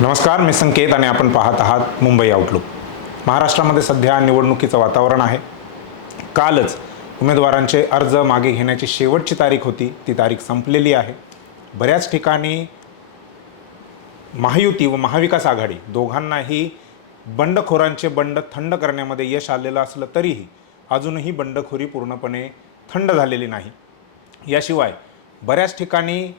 नमस्कार, मी संकेत आणि आपण पाहत आहात मुंबई आउटलुक. महाराष्ट्रामध्ये सध्या निवडणुकीचं वातावरण आहे. कालच उमेदवारांचे अर्ज मागे घेण्याची शेवटची तारीख होती. ती तारीख संपलेली आहे. बऱ्याच ठिकाणी महायुती व महाविकास आघाडी दोघांनाही बंडखोरांचे बंड थंड करण्यामध्ये यश आलेलं असलं तरीही अजूनही बंडखोरी पूर्णपणे थंड झालेली नाही. याशिवाय बऱ्याच ठिकाणी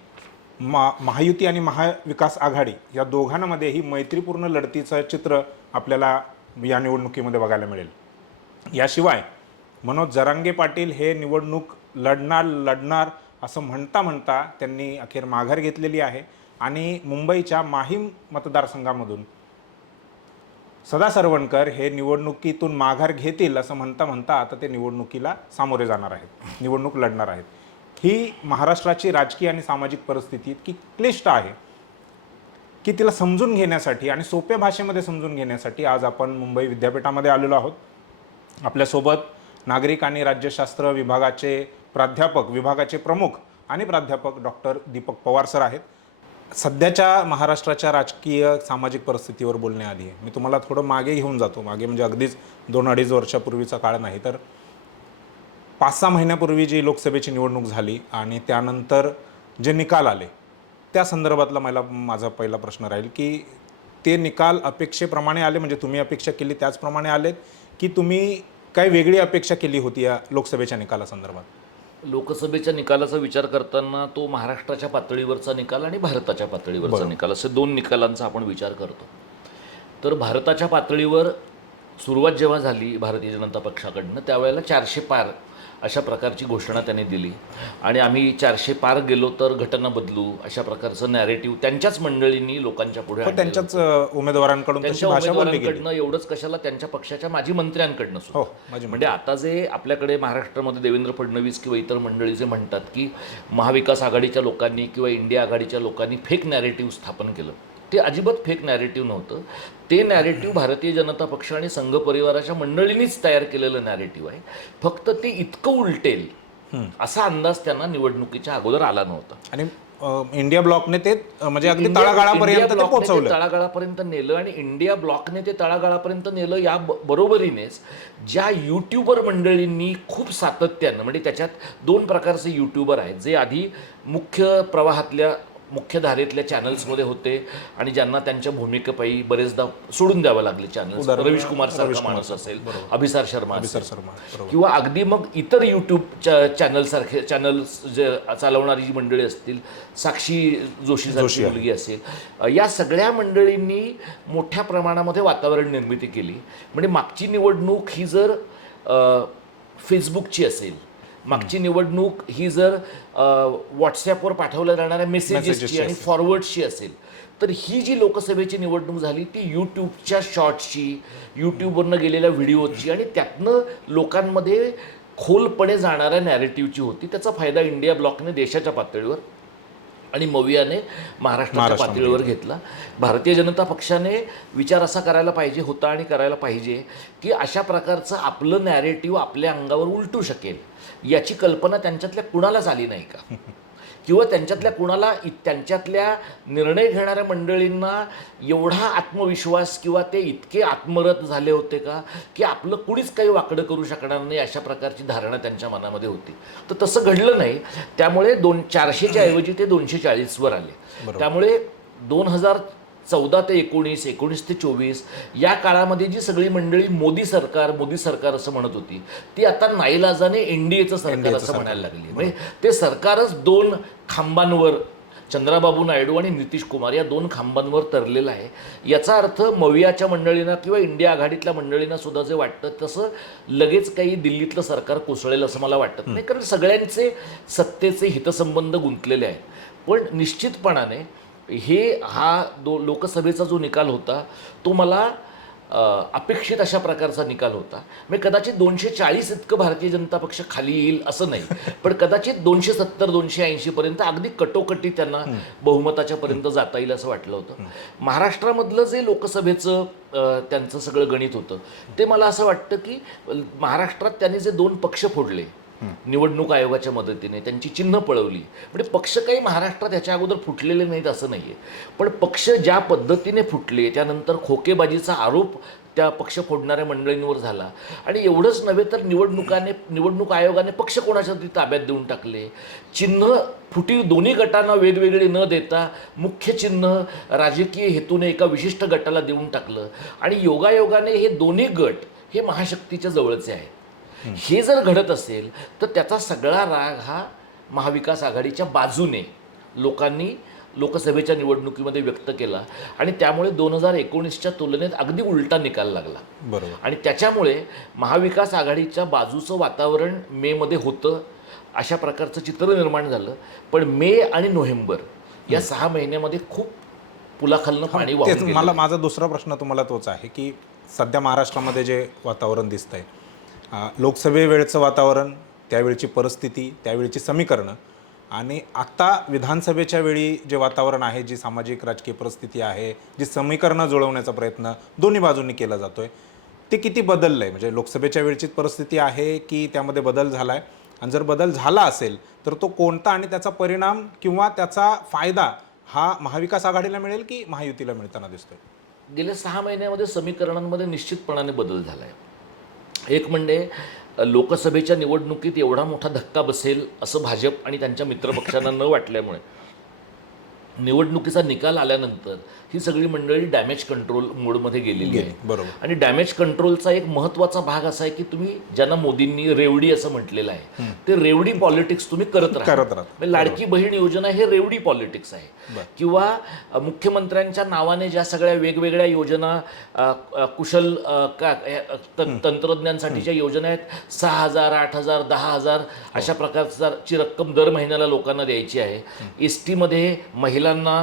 महायुती आणि महाविकास आघाडी या दोघांमध्येही मैत्रीपूर्ण लढतीचं चित्र आपल्याला या निवडणुकीमध्ये बघायला मिळेल. याशिवाय मनोज जरांगे पाटील हे निवडणूक लढणार असं म्हणता म्हणता त्यांनी अखेर माघार घेतलेली आहे आणि मुंबईच्या माहीम मतदारसंघामधून सदा सरवणकर हे निवडणुकीतून माघार घेतील असं म्हणता म्हणता आता ते निवडणुकीला सामोरे जाणार आहेत, निवडणूक लढणार आहेत. ही महाराष्ट्राची राजकीय आणि सामाजिक परिस्थिती इतकी क्लिष्ट आहे की तिला समजून घेण्यासाठी आणि सोप्या भाषेमध्ये समजून घेण्यासाठी आज आपण मुंबई विद्यापीठामध्ये आलेलो आहोत. आपल्यासोबत नागरिक आणि राज्यशास्त्र विभागाचे प्राध्यापक, विभागाचे प्रमुख आणि प्राध्यापक डॉक्टर दीपक पवार सर आहेत. सध्याच्या महाराष्ट्राच्या राजकीय सामाजिक परिस्थितीवर बोलण्याआधी मी तुम्हाला थोडं मागे घेऊन जातो. मागे म्हणजे अगदीच 2-2.5 वर्षापूर्वीचा काळ नाही, तर 5-6 महिन्यापूर्वी जी लोकसभेची निवडणूक झाली आणि त्यानंतर जे निकाल आले त्या संदर्भातला माझा पहिला प्रश्न राहील की ते निकाल अपेक्षेप्रमाणे आले, म्हणजे तुम्ही अपेक्षा केली त्याचप्रमाणे आलेत की तुम्ही काही वेगळी अपेक्षा केली होती या लोकसभेच्या निकालासंदर्भात? लोकसभेच्या निकालाचा विचार करताना तो महाराष्ट्राच्या पातळीवरचा निकाल आणि भारताच्या पातळीवरचा निकाल असे दोन निकालांचा आपण विचार करतो. तर भारताच्या पातळीवर सुरुवात जेव्हा झाली भारतीय जनता पक्षाकडनं त्यावेळेला 400 पार अशा प्रकारची घोषणा त्यांनी दिली आणि आम्ही 400 पार गेलो तर घटना बदलू अशा प्रकारचं नॅरेटिव्ह त्यांच्याच मंडळींनी लोकांच्या पुढे आणलं. त्यांच्याच उमेदवारांकडून त्यांच्या उमेदवारांकडनं एवढंच कशाला त्यांच्या पक्षाच्या माजी मंत्र्यांकडनं सुद्धा. म्हणजे आता जे आपल्याकडे महाराष्ट्रामध्ये देवेंद्र फडणवीस किंवा इतर मंडळी जे म्हणतात की महाविकास आघाडीच्या लोकांनी किंवा इंडिया आघाडीच्या लोकांनी फेक नॅरेटिव्ह स्थापन केलं, ते अजिबात फेक नॅरेटिव्ह नव्हतं. ते नॅरेटिव्ह भारतीय जनता पक्ष आणि संघ परिवाराच्या मंडळींनीच तयार केलेलं नॅरेटिव्ह आहे. फक्त ते इतकं उलटेल असा अंदाज त्यांना निवडणुकीच्या अगोदर आला नव्हता. आणि इंडिया ब्लॉकने ते म्हणजे अगदी तळागाळापर्यंत पोहोचवलं, तळागाळापर्यंत नेलं आणि इंडिया ब्लॉकने ते तळागाळापर्यंत नेलं. या बरोबरीनेच ज्या यूट्यूबर मंडळींनी खूप सातत्यानं, म्हणजे त्याच्यात 2 प्रकारचे यूट्यूबर आहेत जे आधी मुख्य प्रवाहातल्या मुख्य धारेतल्या चॅनल्समध्ये होते आणि ज्यांना त्यांच्या भूमिकेपायी बरेचदा सोडून द्यावं लागले चॅनल्स. रवीश कुमार सारखा माणूस असेल, अभिसार शर्मा किंवा अगदी मग इतर यूट्यूब चॅनलसारखे चॅनल्स जे चालवणारी जी मंडळी असतील, साक्षी जोशी मुलगी असेल, या सगळ्या मंडळींनी मोठ्या प्रमाणामध्ये वातावरण निर्मिती केली. म्हणजे मागची निवडणूक ही जर फेसबुकची असेल, मागची निवडणूक ही जर व्हॉट्सॲपवर पाठवल्या जाणाऱ्या मेसेजेसची आणि फॉरवर्डची असेल, तर ही जी लोकसभेची निवडणूक झाली ती यूट्यूबच्या शॉर्ट्सची, यूट्यूबवरनं गेलेल्या व्हिडिओची आणि त्यातनं लोकांमध्ये खोलपणे जाणाऱ्या नॅरेटिव्हची होती. त्याचा फायदा इंडिया ब्लॉकने देशाच्या पातळीवर आणि मवियाने महाराष्ट्राच्या पातळीवर घेतला. भारतीय जनता पक्षाने विचार असा करायला पाहिजे होता आणि करायला पाहिजे की अशा प्रकारचं आपलं नॅरेटिव्ह आपल्या अंगावर उलटू शकेल याची कल्पना त्यांच्यातल्या कुणालाच आली नाही का? किंवा त्यांच्यातल्या कुणाला त्यांच्यातल्या निर्णय घेणाऱ्या मंडळींना एवढा आत्मविश्वास किंवा ते इतके आत्मरत झाले होते का की आपलं कुणीच काही वाकडं करू शकणार नाही अशा प्रकारची धारणा त्यांच्या मनामध्ये होती. तर तसं घडलं नाही. त्यामुळे 400च्या ऐवजी ते 240वर आले. त्यामुळे 2014 ते 19, 19 ते 24 या काळामध्ये जी सगळी मंडळी मोदी सरकार असं म्हणत होती, ती आता नाईलाजाने एनडीएचं सरकार असं म्हणायला लागली. म्हणजे ते सरकारच 2 खांबांवर, चंद्राबाबू नायडू आणि नितीश कुमार या 2 खांबांवर तरलेलं आहे. याचा अर्थ मवियाच्या मंडळींना किंवा इंडिया आघाडीतल्या मंडळींना सुद्धा जे वाटतं तसं लगेच काही दिल्लीतलं सरकार कोसळेल असं मला वाटत नाही, कारण सगळ्यांचे सत्तेचे हितसंबंध गुंतलेले आहेत. पण निश्चितपणाने हा लोकसभेचा जो निकाल होता तो मला अपेक्षित अशा प्रकारचा निकाल होता. म्हणजे कदाचित 240 इतकं भारतीय जनता पक्ष खाली येईल असं नाही, पण कदाचित 270-280 पर्यंत अगदी कटोकटी त्यांना बहुमताच्या पर्यंत जाता येईल असं वाटलं होतं. महाराष्ट्रामधलं जे लोकसभेचं त्यांचं सगळं गणित होतं ते मला असं वाटतं की महाराष्ट्रात त्यांनी जे 2 पक्ष फोडले निवडणूक आयोगाच्या मदतीने त्यांची चिन्ह पळवली. म्हणजे पक्ष काही महाराष्ट्रात याच्या अगोदर फुटलेले नाहीत असं नाही आहे, पण पक्ष ज्या पद्धतीने फुटले त्यानंतर खोकेबाजीचा आरोप त्या पक्ष फोडणाऱ्या मंडळींवर झाला. आणि एवढंच नव्हे तर निवडणूक आयोगाने पक्ष कोणाच्या तरी ताब्यात देऊन टाकले. चिन्ह फुटी दोन्ही गटांना वेगवेगळे न देता मुख्य चिन्ह राजकीय हेतूने एका विशिष्ट गटाला देऊन टाकलं. आणि योगायोगाने हे दोन्ही गट हे महाशक्तीच्या जवळचे आहेत. हे जर घडत असेल तर त्याचा सगळा राग हा महाविकास आघाडीच्या बाजूने लोकांनी लोकसभेच्या निवडणुकीमध्ये व्यक्त केला. आणि त्यामुळे 2019च्या तुलनेत अगदी उलटा निकाल लागला. बरोबर. आणि त्याच्यामुळे महाविकास आघाडीच्या बाजूचं वातावरण मेमध्ये होतं, अशा प्रकारचं चित्र निर्माण झालं. पण मे आणि नोव्हेंबर या 6 महिन्यामध्ये खूप पुलाखालनं पाणी वाहून तेच गेलं. माझा दुसरा प्रश्न तुम्हाला तोच आहे की सध्या महाराष्ट्रामध्ये जे वातावरण दिसतंय, लोकसभेवेळचं वातावरण, त्यावेळची परिस्थिती, त्यावेळची समीकरणं आणि आत्ता विधानसभेच्या वेळी जे वातावरण आहे, जी सामाजिक राजकीय परिस्थिती आहे, जी समीकरणं जुळवण्याचा प्रयत्न दोन्ही बाजूंनी केला जातोय, ते किती बदललं आहे? म्हणजे लोकसभेच्या वेळचीच परिस्थिती आहे की त्यामध्ये बदल झाला आहे? आणि जर बदल झाला असेल तर तो कोणता आणि त्याचा परिणाम किंवा त्याचा फायदा हा महाविकास आघाडीला मिळेल की महायुतीला मिळताना दिसतोय? गेल्या 6 महिन्यामध्ये समीकरणांमध्ये निश्चितपणाने बदल झाला आहे. एक म्हणजे लोकसभेच्या निवडणुकीत एवढा मोठा धक्का बसेल असं भाजप आणि त्यांच्या मित्रपक्षांना न वाटल्यामुळे निवडणुकीचा निकाल आल्यानंतर ही सगळी मंडळी डॅमेज कंट्रोल मोडमध्ये गेलेली आहे. बरोबर. आणि डॅमेज कंट्रोलचा एक महत्त्वाचा भाग असा आहे की तुम्ही ज्यांना मोदींनी रेवडी असं म्हटलेलं आहे, ते रेवडी पॉलिटिक्स तुम्ही करत राहा. म्हणजे लाडकी बहीण योजना हे रेवडी पॉलिटिक्स आहे. किंवा मुख्यमंत्र्यांच्या नावाने ज्या सगळ्या वेगवेगळ्या योजना, कुशल तंत्रज्ञांसाठीच्या योजना आहेत, 6,000, 8,000, 10,000 अशा प्रकारची रक्कम दर महिन्याला लोकांना द्यायची आहे. एस टीमध्ये महिलांना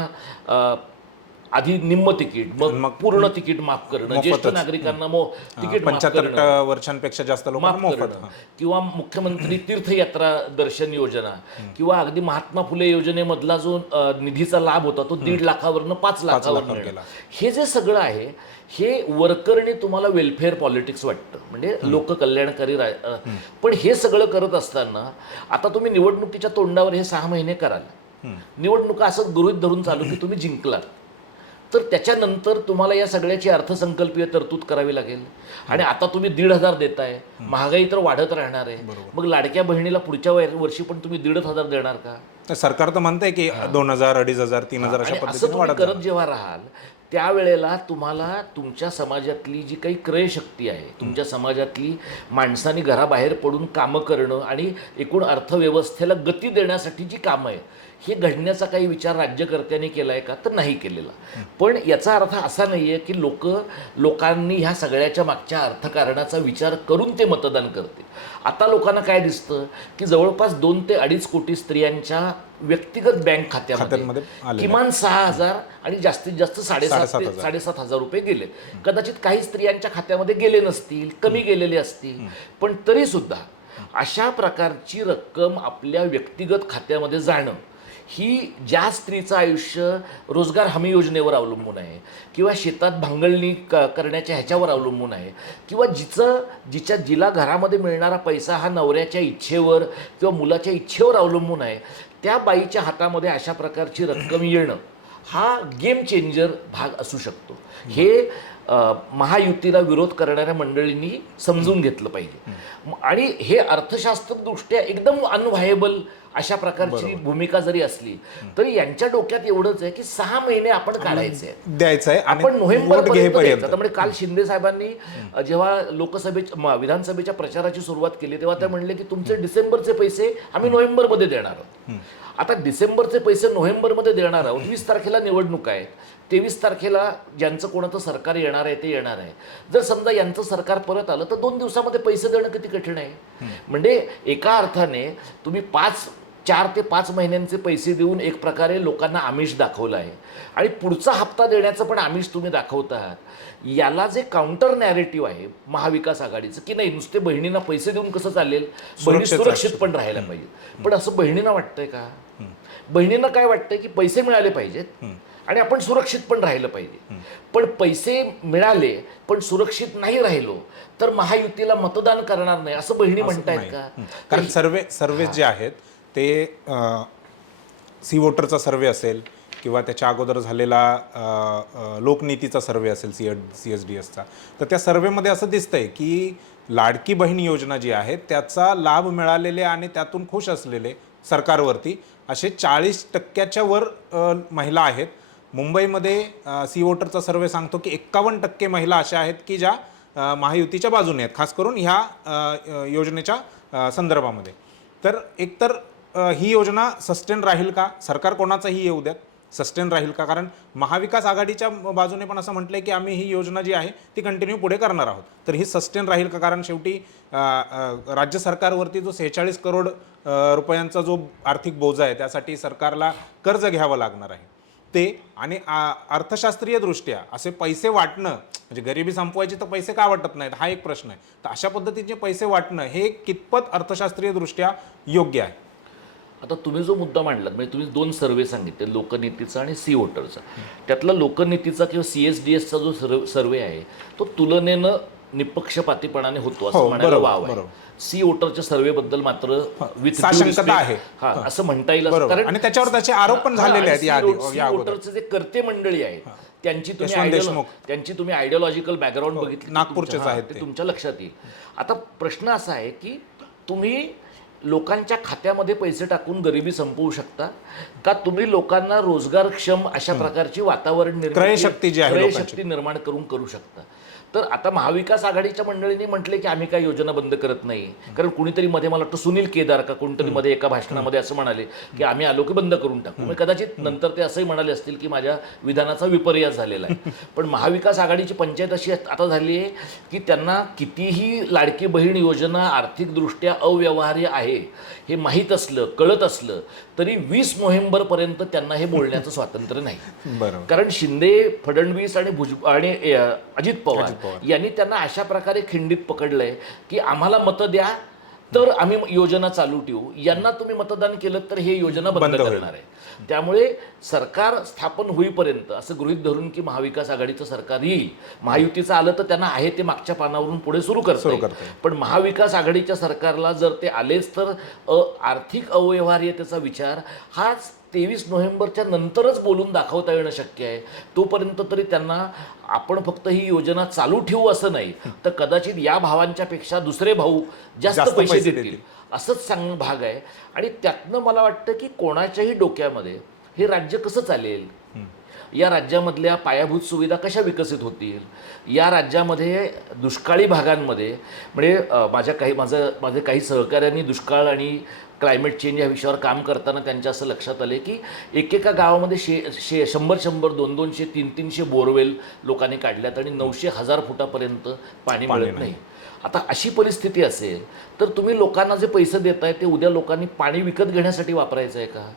आधी निम्म तिकीट, मग पूर्ण तिकीट माफ करणं, ज्येष्ठ नागरिकांना तिकीट माफ 75 वर्षांपेक्षा जास्त लोकांना मोफत, किंवा मुख्यमंत्री तीर्थयात्रा दर्शन योजना, किंवा अगदी महात्मा फुले योजनेमधला जो निधीचा लाभ होता तो 1.5 लाखावरनं 5 लाखावर गेला. हे जे सगळं आहे हे वरकरने तुम्हाला वेलफेअर पॉलिटिक्स वाटतं, म्हणजे लोककल्याणकारी पण हे सगळं करत असताना आता तुम्ही निवडणुकीच्या तोंडावर हे 6 महिने कराल. निवडणुका असं गृहीत धरून चालू की तुम्ही जिंकलात, तर त्याच्यानंतर तुम्हाला या सगळ्याची अर्थसंकल्पीय तरतूद करावी लागेल. आणि आता तुम्ही 1,500 देताय, महागाई तर वाढत राहणार आहे. मग लाडक्या बहिणीला पुढच्या वर्षी पण तुम्ही 1,500 देणार का? सरकार तर म्हणतंय की 2,000, 2,500, 3,000 अशा पद्धतीने वाढत करत जेव्हा राहाल त्यावेळेला तुम्हाला तुमच्या समाजातली जी काही क्रयशक्ती आहे, तुमच्या समाजातली माणसांनी घराबाहेर पडून कामं करणं आणि एकूण अर्थव्यवस्थेला गती देण्यासाठी जी कामं आहे, हे घडण्याचा काही विचार राज्यकर्त्यांनी केला आहे का? तर नाही केलेला. पण याचा अर्थ असा नाही आहे की लोकांनी ह्या सगळ्याच्या मागच्या अर्थकारणाचा विचार करून ते मतदान करते. आता लोकांना काय दिसतं की जवळपास 2 ते 2.5 कोटी स्त्रियांच्या व्यक्तिगत बँक खात्यामध्ये किमान 6,000 आणि जास्तीत जास्त 7,500 रुपये गेले. कदाचित काही स्त्रियांच्या खात्यामध्ये गेले नसतील, कमी गेलेले असतील, पण तरी सुद्धा अशा प्रकारची रक्कम आपल्या व्यक्तिगत खात्यामध्ये जाणं ही ज्या स्त्रीचं आयुष्य रोजगार हमी योजनेवर अवलंबून आहे, किंवा शेतात भांगळणी करण्याच्या ह्याच्यावर अवलंबून आहे, किंवा जिला घरामध्ये मिळणारा पैसा हा नवऱ्याच्या इच्छेवर किंवा मुलाच्या इच्छेवर अवलंबून आहे, त्या बाईच्या हातामध्ये अशा प्रकारची रक्कम येणं हा गेम चेंजर भाग असू शकतो. हे महायुतीला विरोध करणाऱ्या मंडळींनी समजून घेतलं पाहिजे. आणि हे अर्थशास्त्रदृष्ट्या एकदम अनव्हायबल अशा प्रकारची भूमिका जरी असली तरी यांच्या डोक्यात एवढंच आहे की 6 महिने आपण काढायचे द्यायचंय, आपण नोव्हेंबर पर्यंत. म्हणजे काल शिंदे साहेबांनी जेव्हा विधानसभेच्या प्रचाराची सुरुवात केली तेव्हा ते म्हणले की तुमचे डिसेंबरचे पैसे आम्ही नोव्हेंबरमध्ये देणार आहोत. आता डिसेंबरचे पैसे नोव्हेंबरमध्ये देणार आहोत. 20 तारखेला निवडणूक आहे, 23 तारखेला ज्यांचं कोणाचं सरकार येणार आहे ते येणार आहे. जर समजा यांचं सरकार परत आलं तर 2 दिवसामध्ये पैसे देणं किती कठीण आहे. म्हणजे एका अर्थाने तुम्ही 4 ते 5 महिन्यांचे पैसे देऊन एक प्रकारे लोकांना आमिष दाखवलं आहे आणि पुढचा हप्ता देण्याचं पण आमिष तुम्ही दाखवत आहात. याला जे काउंटर नॅरेटिव्ह आहे महाविकास आघाडीचं की नाही नुसते बहिणींना पैसे देऊन कसं चालेल, बहिणी सुरक्षित पण राहायला पाहिजे. पण असं बहिणींना वाटतंय का? बहिणींना काय वाटतंय की पैसे मिळाले पाहिजेत आणि आपण सुरक्षित पण राहिलं पाहिजे. पण पैसे मिळाले पण सुरक्षित नाही राहिलो तर महायुतीला मतदान करणार नाही असं बहिणी म्हणतायत का? कारण सर्वे जे आहेत ते सी वोटरचा सर्वे असेल किंवा त्याच्या अगोदर झालेला लोकनीतीचा सर्वे असेल CSDSचा, तर त्या सर्वेमध्ये असं दिसतंय की लाडकी बहीण योजना जी आहे त्याचा लाभ मिळालेले आणि त्यातून खुश असलेले सरकारवरती असे 40% वर महिला आहेत. मुंबईमध्ये सी वोटरचा सर्वे सांगतो की 51% महिला अशा आहेत की ज्या महायुतीच्या बाजूने आहेत, खास करून ह्या योजनेच्या संदर्भामध्ये. तर एकतर ही योजना सस्टेन राहील का? सरकार कोणाचंही येऊ द्यात, सस्टेन राहील का? कारण महाविकास आघाडीच्या बाजूने पण असं म्हटलंय की आम्ही ही योजना जी आहे ती कंटिन्यू पुढे करणार आहोत. तर ही सस्टेन राहील का? कारण शेवटी राज्य सरकारवरती जो 46 करोड रुपयांचा जो आर्थिक बोजा आहे त्यासाठी सरकारला कर्ज घ्यावं लागणार आहे ते. आणि अर्थशास्त्रीय दृष्ट्या असे पैसे वाटणं म्हणजे गरिबी संपवायची तर पैसे का वाटत नाहीत हा एक प्रश्न आहे. तर अशा पद्धतीचे पैसे वाटणं हे कितपत अर्थशास्त्रीय दृष्ट्या योग्य आहे? आता तुम्ही जो मुद्दा मांडलात म्हणजे तुम्ही 2 सर्वे सांगितले, लोकनीतीचा आणि सी वोटरचा. त्यातला लोकनीतीचा किंवा CSDSचा जो सर्वे आहे तो तुलनेनं निपक्षपातीपणाने होतो असं म्हणायला वाव आहे. सी वोटरच्या सर्वेबद्दल मात्र साशंकता आहे असं म्हणता येईल. कारण आणि त्याच्यावर त्याचे आरोप पण झालेले आहेत. सी वोटरचे जे कर्ते मंडळी आहे त्यांची तुम्ही आयडिओलॉजिकल बॅकग्राऊंड बघितली, नागपूरचेच आहेत ते तुमच्या लक्षात येईल. आता प्रश्न असा आहे की तुम्ही लोकांच्या खात्यामध्ये पैसे टाकून गरिबी संपवू शकता का तुम्ही लोकांना रोजगारक्षम अशा प्रकारची वातावरण क्रयशक्ती निर्माण करू शकता? तर आता महाविकास आघाडीच्या मंडळींनी म्हटले की आम्ही काय योजना बंद करत नाही. कारण कुणीतरी मध्ये मला वाटतं सुनील केदार का कोणतरी मध्ये एका भाषणामध्ये असं म्हणाले की आम्ही आलो की बंद करून टाकू. कदाचित नंतर ते असंही म्हणाले असतील की माझ्या विधानाचा विपर्यास झालेला आहे. पण महाविकास आघाडीची पंचायत अशी आता झाली आहे की त्यांना कितीही लाडकी बहीण योजना आर्थिकदृष्ट्या अव्यवहार्य आहे हे माहीत असलं, कळत असलं तरी 20 नोव्हेंबरपर्यंत त्यांना हे बोलण्याचं स्वातंत्र्य नाही. कारण शिंदे, फडणवीस आणि अजित पवार यांनी त्यांना अशा प्रकारे खिंडीत पकडलंय की आम्हाला मतं द्या तर आम्ही योजना चालू ठेवू, यांना तुम्ही मतदान केलं तर हे योजना बंद करणार आहे. त्यामुळे सरकार स्थापन होईपर्यंत असं गृहीत धरून की महाविकास आघाडीचं सरकार येईल, महायुतीचं आलं तर त्यांना आहे ते मागच्या पानावरून पुढे सुरू करतात. पण महाविकास आघाडीच्या सरकारला जर ते आलेच तर आर्थिक अव्यवहार्यतेचा विचार हाच 23 नोव्हेंबरच्या नंतरच बोलून दाखवता येणं शक्य आहे. तोपर्यंत तरी त्यांना आपण फक्त ही योजना चालू ठेवू असं नाही तर कदाचित या भावांच्या पेक्षा दुसरे भाऊ जास्त पैसे देतील असंच सांगणं भाग आहे. आणि त्यातनं मला वाटतं की कोणाच्याही डोक्यामध्ये हे राज्य कसं चालेल, या राज्यामधल्या पायाभूत सुविधा कशा विकसित होतील, या राज्यामध्ये दुष्काळी भागांमध्ये म्हणजे माझे काही सहकाऱ्यांनी दुष्काळ आणि क्लायमेट चेंज या विषयावर काम करताना त्यांच्या असं लक्षात आले की एकेका गावामध्ये 100 200 300 बोरवेल लोकांनी काढल्यात आणि 900-1000 फुटापर्यंत पाणी मिळत नाही. आता अशी परिस्थिती असेल तर तुम्ही लोकांना जे पैसे देताय ते उद्या लोकांनी पाणी विकत घेण्यासाठी वापरायचं आहे का?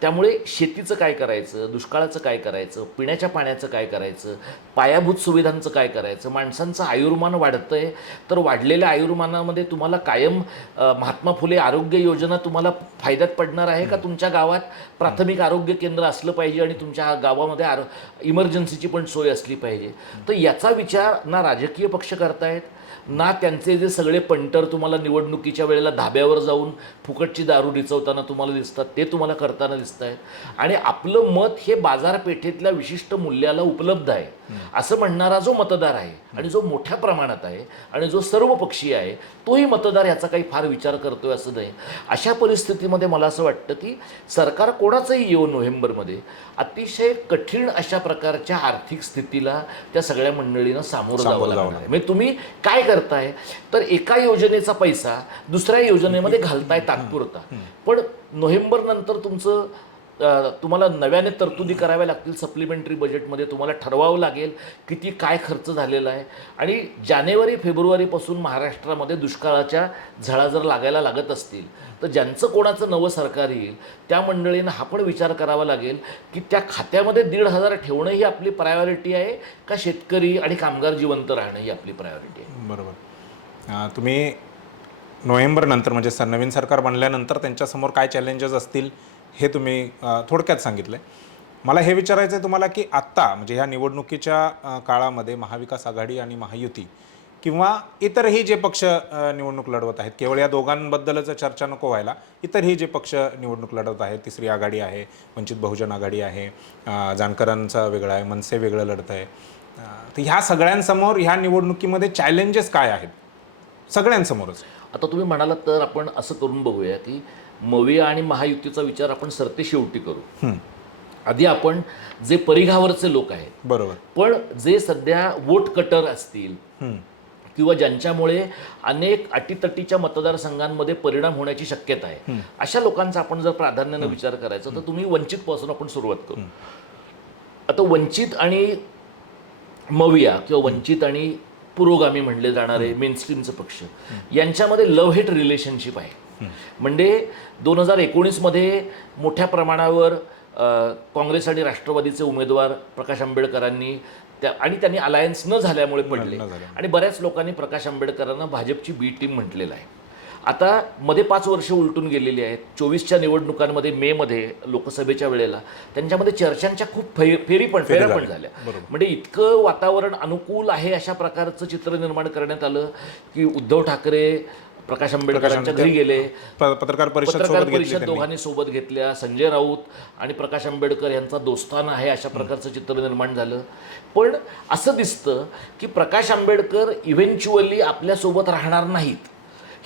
त्यामुळे शेतीचं काय करायचं, दुष्काळाचं काय करायचं, पिण्याच्या पाण्याचं काय करायचं, पायाभूत सुविधांचं काय करायचं, माणसांचं आयुर्मान वाढतंय तर वाढलेल्या आयुर्मानामध्ये तुम्हाला कायम महात्मा फुले आरोग्य योजना तुम्हाला फायद्यात पडणार आहे का? तुमच्या गावात प्राथमिक आरोग्य केंद्र असलं पाहिजे आणि तुमच्या गावामध्ये इमर्जन्सीची पण सोय असली पाहिजे. तर याचा विचार ना राजकीय पक्ष करतायत ना त्यांचे जे सगळे पंटर तुम्हाला निवडणुकीच्या वेळेला धाब्यावर जाऊन फुकटची दारू रिचवताना तुम्हाला दिसतात ते तुम्हाला करताना दिसत आहेत. आणि आपलं मत हे बाजारपेठेतल्या विशिष्ट मूल्याला उपलब्ध आहे असं म्हणणारा जो मतदार आहे आणि जो मोठ्या प्रमाणात आहे आणि जो सर्वपक्षीय आहे तोही मतदार याचा काही फार विचार करतोय असं नाही. अशा परिस्थितीमध्ये मला असं वाटतं की सरकार कोणाचंही येऊ नोव्हेंबरमध्ये अतिशय कठीण अशा प्रकारच्या आर्थिक स्थितीला त्या सगळ्या मंडळींना सामोरं जावं लागणार आहे. म्हणजे तुम्ही काय करताय तर एका योजनेचा पैसा दुसऱ्या योजनेमध्ये घालताय तात्पुरता, पण नोव्हेंबर नंतर तुम्हाला नव्याने तरतुदी कराव्या लागतील. सप्लिमेंटरी बजेटमध्ये तुम्हाला ठरवावं लागेल किती काय खर्च झालेला आहे. आणि जानेवारी फेब्रुवारीपासून महाराष्ट्रामध्ये दुष्काळाच्या झळा जर लागायला लागत असतील तर ज्यांचं कोणाचं नवं सरकार येईल त्या मंडळींना हा पण विचार करावा लागेल की त्या खात्यामध्ये 1,500 ठेवणं ही आपली प्रायोरिटी आहे का शेतकरी आणि कामगार जिवंत राहणं ही आपली प्रायोरिटी आहे. बरोबर. तुम्ही नोव्हेंबर नंतर म्हणजे नवीन सरकार बनल्यानंतर त्यांच्यासमोर काय चॅलेंजेस असतील हे तुम्ही थोडक्यात सांगितलं. मला हे विचारायचं आहे तुम्हाला की आत्ता म्हणजे ह्या निवडणुकीच्या काळामध्ये महाविकास आघाडी आणि महायुती किंवा इतरही जे पक्ष निवडणूक लढवत आहेत, केवळ या दोघांबद्दलच चर्चा नको व्हायला, इतरही जे पक्ष निवडणूक लढवत आहेत, तिसरी आघाडी आहे, वंचित बहुजन आघाडी आहे, जानकरांचा वेगळा आहे, मनसे वेगळं लढत आहे, तर ह्या सगळ्यांसमोर ह्या निवडणुकीमध्ये चॅलेंजेस काय आहेत? सगळ्यांसमोरच. आता तुम्ही म्हणालात तर आपण असं करून बघूया की मविया आणि महायुतीचा विचार आपण सरते शेवटी करू. आधी आपण जे परिघावरचे लोक आहेत, बरोबर, पण जे सध्या वोट कटर असतील किंवा ज्यांच्यामुळे अनेक अटीतटीच्या मतदारसंघांमध्ये परिणाम होण्याची शक्यता आहे, अशा लोकांचा आपण जर प्राधान्याने विचार करायचा तर तुम्ही वंचित पासून आपण सुरुवात करू. आता वंचित आणि मविया किंवा वंचित आणि पुरोगामी म्हणले जाणारे मेनस्ट्रीमचे पक्ष यांच्यामध्ये लव्ह हेट रिलेशनशिप आहे. म्हणजे 2019 मध्ये मोठ्या प्रमाणावर काँग्रेस आणि राष्ट्रवादीचे उमेदवार प्रकाश आंबेडकरांनी आणि त्यांनी अलायन्स न झाल्यामुळे पडले आणि बऱ्याच लोकांनी प्रकाश आंबेडकरांना भाजपची बी टीम म्हटलेलं आहे. आता मध्ये 5 वर्ष उलटून गेलेली आहेत. 24च्या निवडणुकांमध्ये मेमध्ये लोकसभेच्या वेळेला त्यांच्यामध्ये चर्चांच्या खूप फेऱ्या पण झाल्या. म्हणजे इतकं वातावरण अनुकूल आहे अशा प्रकारचं चित्र निर्माण करण्यात आलं की उद्धव ठाकरे प्रकाश आंबेडकरांच्या घरी गेले, पत्रकार परिषद दोघांनी सोबत घेतल्या, संजय राऊत आणि प्रकाश आंबेडकर यांचा दोस्ताना आहे अशा प्रकारचं चित्र निर्माण झालं. पण असं दिसतं की प्रकाश आंबेडकर इव्हेंच्युअली आपल्यासोबत राहणार नाहीत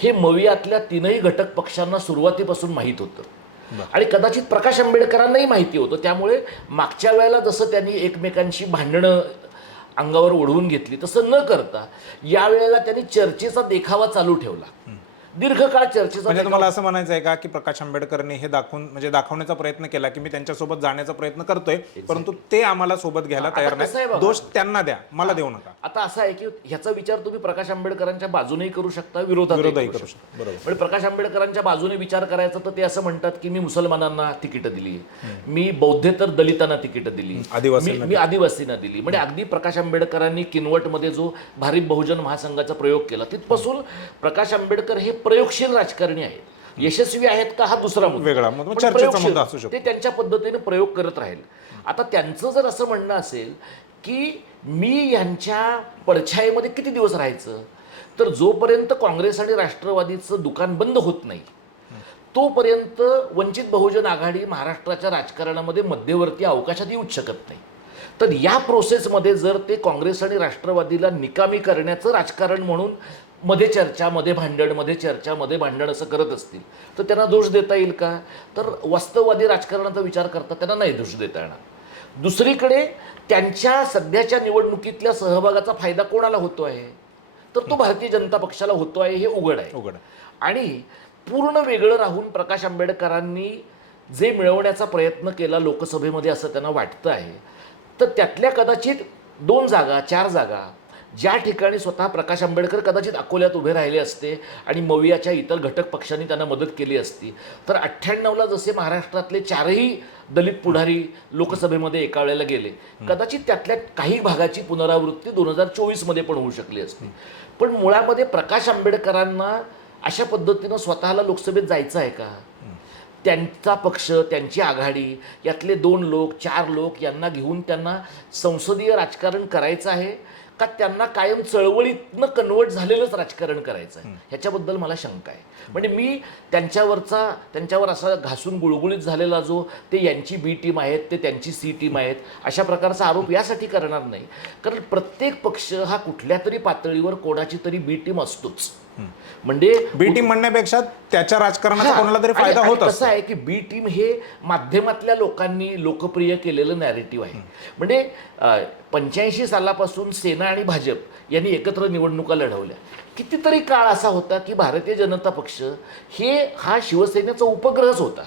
हे मवियातल्या 3ही घटक पक्षांना सुरुवातीपासून माहीत होतं आणि कदाचित प्रकाश आंबेडकरांनाही माहिती होतं. त्यामुळे मागच्या वेळेला जसं त्यांनी एकमेकांशी भांडणं अंगावर ओढवून घेतली तसं न करता यावेळेला त्यांनी चर्चेचा देखावा चालू ठेवला. दीर्घकाळ चर्चेचा म्हणजे तुम्हाला असं म्हणायचं आहे का की प्रकाश आंबेडकरने हे दाखवण्याचा प्रयत्न केला की मी त्यांच्यासोबत जाण्याचा प्रयत्न करतोय, परंतु ते आम्हाला सोबत घ्यायला तयार नाही, दोष त्यांना द्या, मला देऊ नका. आता असं आहे की ह्याचा विचार तुम्ही प्रकाश आंबेडकरांच्या बाजूनेही करू शकता, विरोधातही करू शकता. म्हणजे प्रकाश आंबेडकरांच्या बाजूने विचार करायचा तर ते असं म्हणतात की मी मुसलमानांना तिकीटं दिली, मी बौद्धेतर दलितांना तिकीटं दिली, मी आदिवासींना दिली. म्हणजे अगदी प्रकाश आंबेडकरांनी किनवटमध्ये जो भारिप बहुजन महासंघाचा प्रयोग केला तिथपासून प्रकाश आंबेडकर हे प्रयोगशील राजकारणी आहेत. यशस्वी आहेत का हा दुसरा वेगळा चर्चेचा मुद्दा असू शकतो. ते त्यांच्या पद्धतीने प्रयोग करत राहील. आता त्यांचं जर असं म्हणणं असेल की मी यांच्या पडछायेमध्ये किती दिवस राहायचं, तर जोपर्यंत काँग्रेस आणि राष्ट्रवादीचं दुकान बंद होत नाही तोपर्यंत वंचित बहुजन आघाडी महाराष्ट्राच्या राजकारणामध्ये मध्यवर्ती अवकाशात येऊच शकत नाही. तर या प्रोसेसमध्ये जर ते काँग्रेस आणि राष्ट्रवादीला निकामी करण्याचं राजकारण म्हणून मध्ये चर्चा मध्ये भांडण असं करत असतील तर त्यांना दोष देता येईल का? तर वास्तववादी राजकारणाचा विचार करता त्यांना नाही दोष देता येणार. दुसरीकडे त्यांच्या सध्याच्या निवडणुकीतल्या सहभागाचा फायदा कोणाला होतो आहे, तर तो भारतीय जनता पक्षाला होतो आहे हे उघड आहे. आणि पूर्ण वेगळं राहून प्रकाश आंबेडकरांनी जे मिळवण्याचा प्रयत्न केला लोकसभेमध्ये असं त्यांना वाटतं आहे, तर त्यातल्या कदाचित 2 जागा 4 जागा ज्या ठिकाणी स्वतः प्रकाश आंबेडकर कदाचित अकोल्यात उभे राहिले असते आणि मवियाच्या इतर घटक पक्षांनी त्यांना मदत केली असती, तर 98ला जसे महाराष्ट्रातले 4ही दलित पुढारी लोकसभेमध्ये एका वेळेला गेले, कदाचित त्यातल्या काही भागाची पुनरावृत्ती 2024मध्ये पण होऊ शकली असती. पण मुळामध्ये प्रकाश आंबेडकरांना अशा पद्धतीनं स्वतःला लोकसभेत जायचं आहे का? त्यांचा पक्ष, त्यांची आघाडी यातले 2 लोक 4 लोक यांना घेऊन त्यांना संसदीय राजकारण करायचं आहे का त्यांना कायम चळवळीतनं कन्वर्ट झालेलंच राजकारण करायचं आहे, ह्याच्याबद्दल मला शंका आहे. म्हणजे मी त्यांच्यावर असा घासून गुळगुळीत झालेला जो ते यांची बी टीम आहेत, ते त्यांची सी टीम आहेत अशा प्रकारचा आरोप यासाठी करणार नाही, कारण प्रत्येक पक्ष हा कुठल्या तरी पातळीवर कोणाची तरी बी टीम असतोच. म्हणजे बी टीम म्हणण्यापेक्षा त्याच्या राजकारणाचा कोणाला तरी फायदा होत असतो. कसं आहे की बी टीम हे माध्यमातल्या लोकांनी लोकप्रिय केलेलं नॅरेटिव्ह आहे. म्हणजे 85 सालापासून सेना आणि भाजप यांनी एकत्र निवडणुका लढवल्या. कितीतरी काळ असा होता की भारतीय जनता पक्ष हा शिवसेनेचा उपग्रहच होता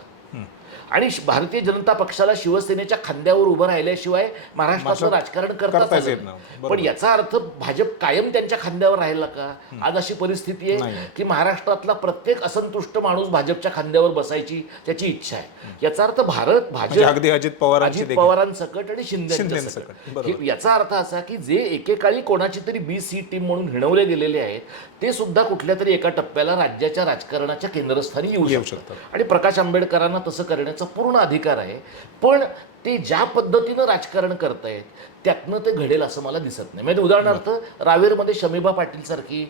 आणि भारतीय जनता पक्षाला शिवसेनेच्या खांद्यावर उभं राहिल्याशिवाय महाराष्ट्राचं राजकारण करताच येत नाही. पण याचा अर्थ भाजप कायम त्यांच्या खांद्यावर राहिला का? आज अशी परिस्थिती आहे की महाराष्ट्रातला प्रत्येक असंतुष्ट माणूस भाजपच्या खांद्यावर बसायची त्याची इच्छा आहे. याचा अर्थ भाजप अगदी अजित पवारांसकट आणि शिंदेसकट. याचा अर्थ असा की जे एकेकाळी कोणाची तरी बी सी टीम म्हणून हिणवले गेलेले आहेत ते सुद्धा कुठल्या तरी एका टप्प्याला राज्याच्या राजकारणाच्या केंद्रस्थानी येऊ शकतात. आणि प्रकाश आंबेडकरांना तसं करण्याचं करण्याचा पूर्ण अधिकार आहे, पण ते ज्या पद्धतीनं राजकारण करतायत त्यातनं ते घडेल असं मला दिसत नाही. म्हणजे उदाहरणार्थ रावेरमध्ये शमीभा पाटील सारखी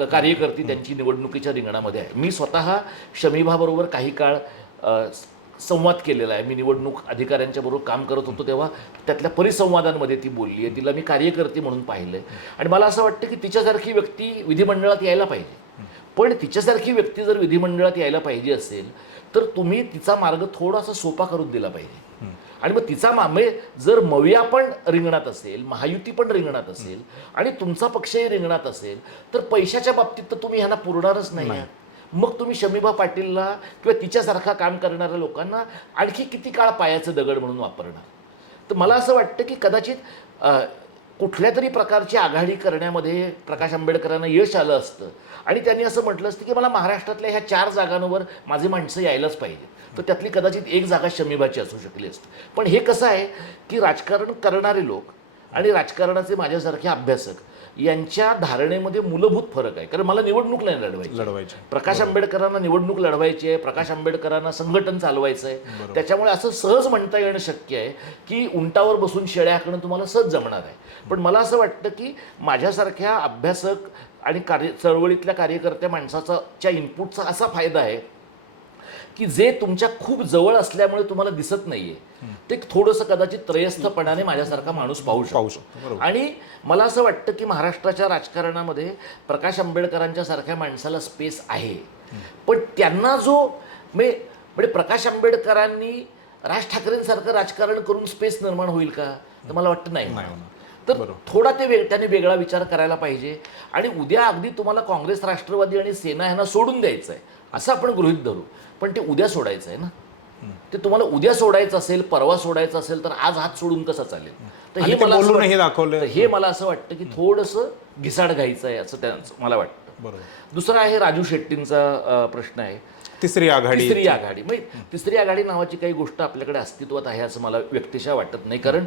कार्यकर्ती त्यांची निवडणुकीच्या रिंगणामध्ये आहे. मी स्वतः शमीभाबरोबर काही काळ संवाद केलेला आहे. मी निवडणूक अधिकाऱ्यांच्या बरोबर काम करत होतो तेव्हा त्यातल्या परिसंवादांमध्ये ती बोलली आहे. तिला मी कार्यकर्ती म्हणून पाहिलंय आणि मला असं वाटतं की तिच्यासारखी व्यक्ती विधिमंडळात यायला पाहिजे. पण तिच्यासारखी व्यक्ती जर विधिमंडळात यायला पाहिजे असेल तर तुम्ही तिचा मार्ग थोडासा सोपा करून दिला पाहिजे. आणि मग तिचा जर मविया पण रिंगणात असेल, महायुती पण रिंगणात असेल आणि तुमचा पक्षही रिंगणात असेल तर पैशाच्या बाबतीत तर तुम्ही ह्यांना पुरणारच नाही. मग तुम्ही शमीभा पाटीलला किंवा तिच्यासारखा काम करणाऱ्या लोकांना आणखी किती काळ पायाचं दगड म्हणून वापरणार. तर मला असं वाटतं की कदाचित कुठल्या तरी प्रकारची आघाडी करण्यामध्ये प्रकाश आंबेडकरांना यश आलं असतं आणि त्यांनी असं म्हटलं असतं की मला महाराष्ट्रातल्या ह्या 4 जागांवर माझी माणसं यायलाच पाहिजे, तर त्यातली कदाचित एक जागा शमीभाची असू शकली असते. पण हे कसं आहे की राजकारण करणारे लोक आणि राजकारणाचे माझ्यासारखे अभ्यासक यांच्या धारणेमध्ये मूलभूत फरक आहे. कारण मला निवडणूक नाही लढवायची. प्रकाश आंबेडकरांना निवडणूक लढवायची आहे, प्रकाश आंबेडकरांना संघटन चालवायचं आहे. त्याच्यामुळे असं सहज म्हणता येणं शक्य आहे की उंटावर बसून शेळ्या हाकणं तुम्हाला सहज जमणार आहे. पण मला असं वाटतं की माझ्यासारख्या अभ्यासक आणि चळवळीतल्या कार्यकर्त्या माणसाच्या इनपुटचा असा फायदा आहे की जे तुमच्या खूप जवळ असल्यामुळे तुम्हाला दिसत नाहीये ते थोडंसं कदाचित त्रयस्थपणाने माझ्यासारखा माणूस पाहू शकतो. आणि मला असं वाटतं की महाराष्ट्राच्या राजकारणामध्ये प्रकाश आंबेडकरांच्या सारख्या माणसाला स्पेस आहे. पण त्यांना जो म्हणजे प्रकाश आंबेडकरांनी राज ठाकरेंसारखं राजकारण करून स्पेस निर्माण होईल का, तर मला वाटतं नाही. तर थोडा त्याने वेगळा विचार करायला पाहिजे. आणि उद्या अगदी तुम्हाला काँग्रेस, राष्ट्रवादी आणि सेना ह्यांना सोडून द्यायचं आहे असं आपण गृहीत धरू, पण ते उद्या सोडायचं आहे ना. ते तुम्हाला उद्या सोडायचं असेल, परवा सोडायचं असेल तर आज हात सोडून कसं चालेल. तर हे मला असं वाटतं की थोडंसं घिसाड घ्यायचं आहे असं मला वाटतं. दुसरा आहे राजू शेट्टींचा प्रश्न आहे, तिसरी आघाडी. म्हणजे तिसरी आघाडी नावाची काही गोष्ट आपल्याकडे अस्तित्वात आहे असं मला व्यक्तिशः वाटत नाही. कारण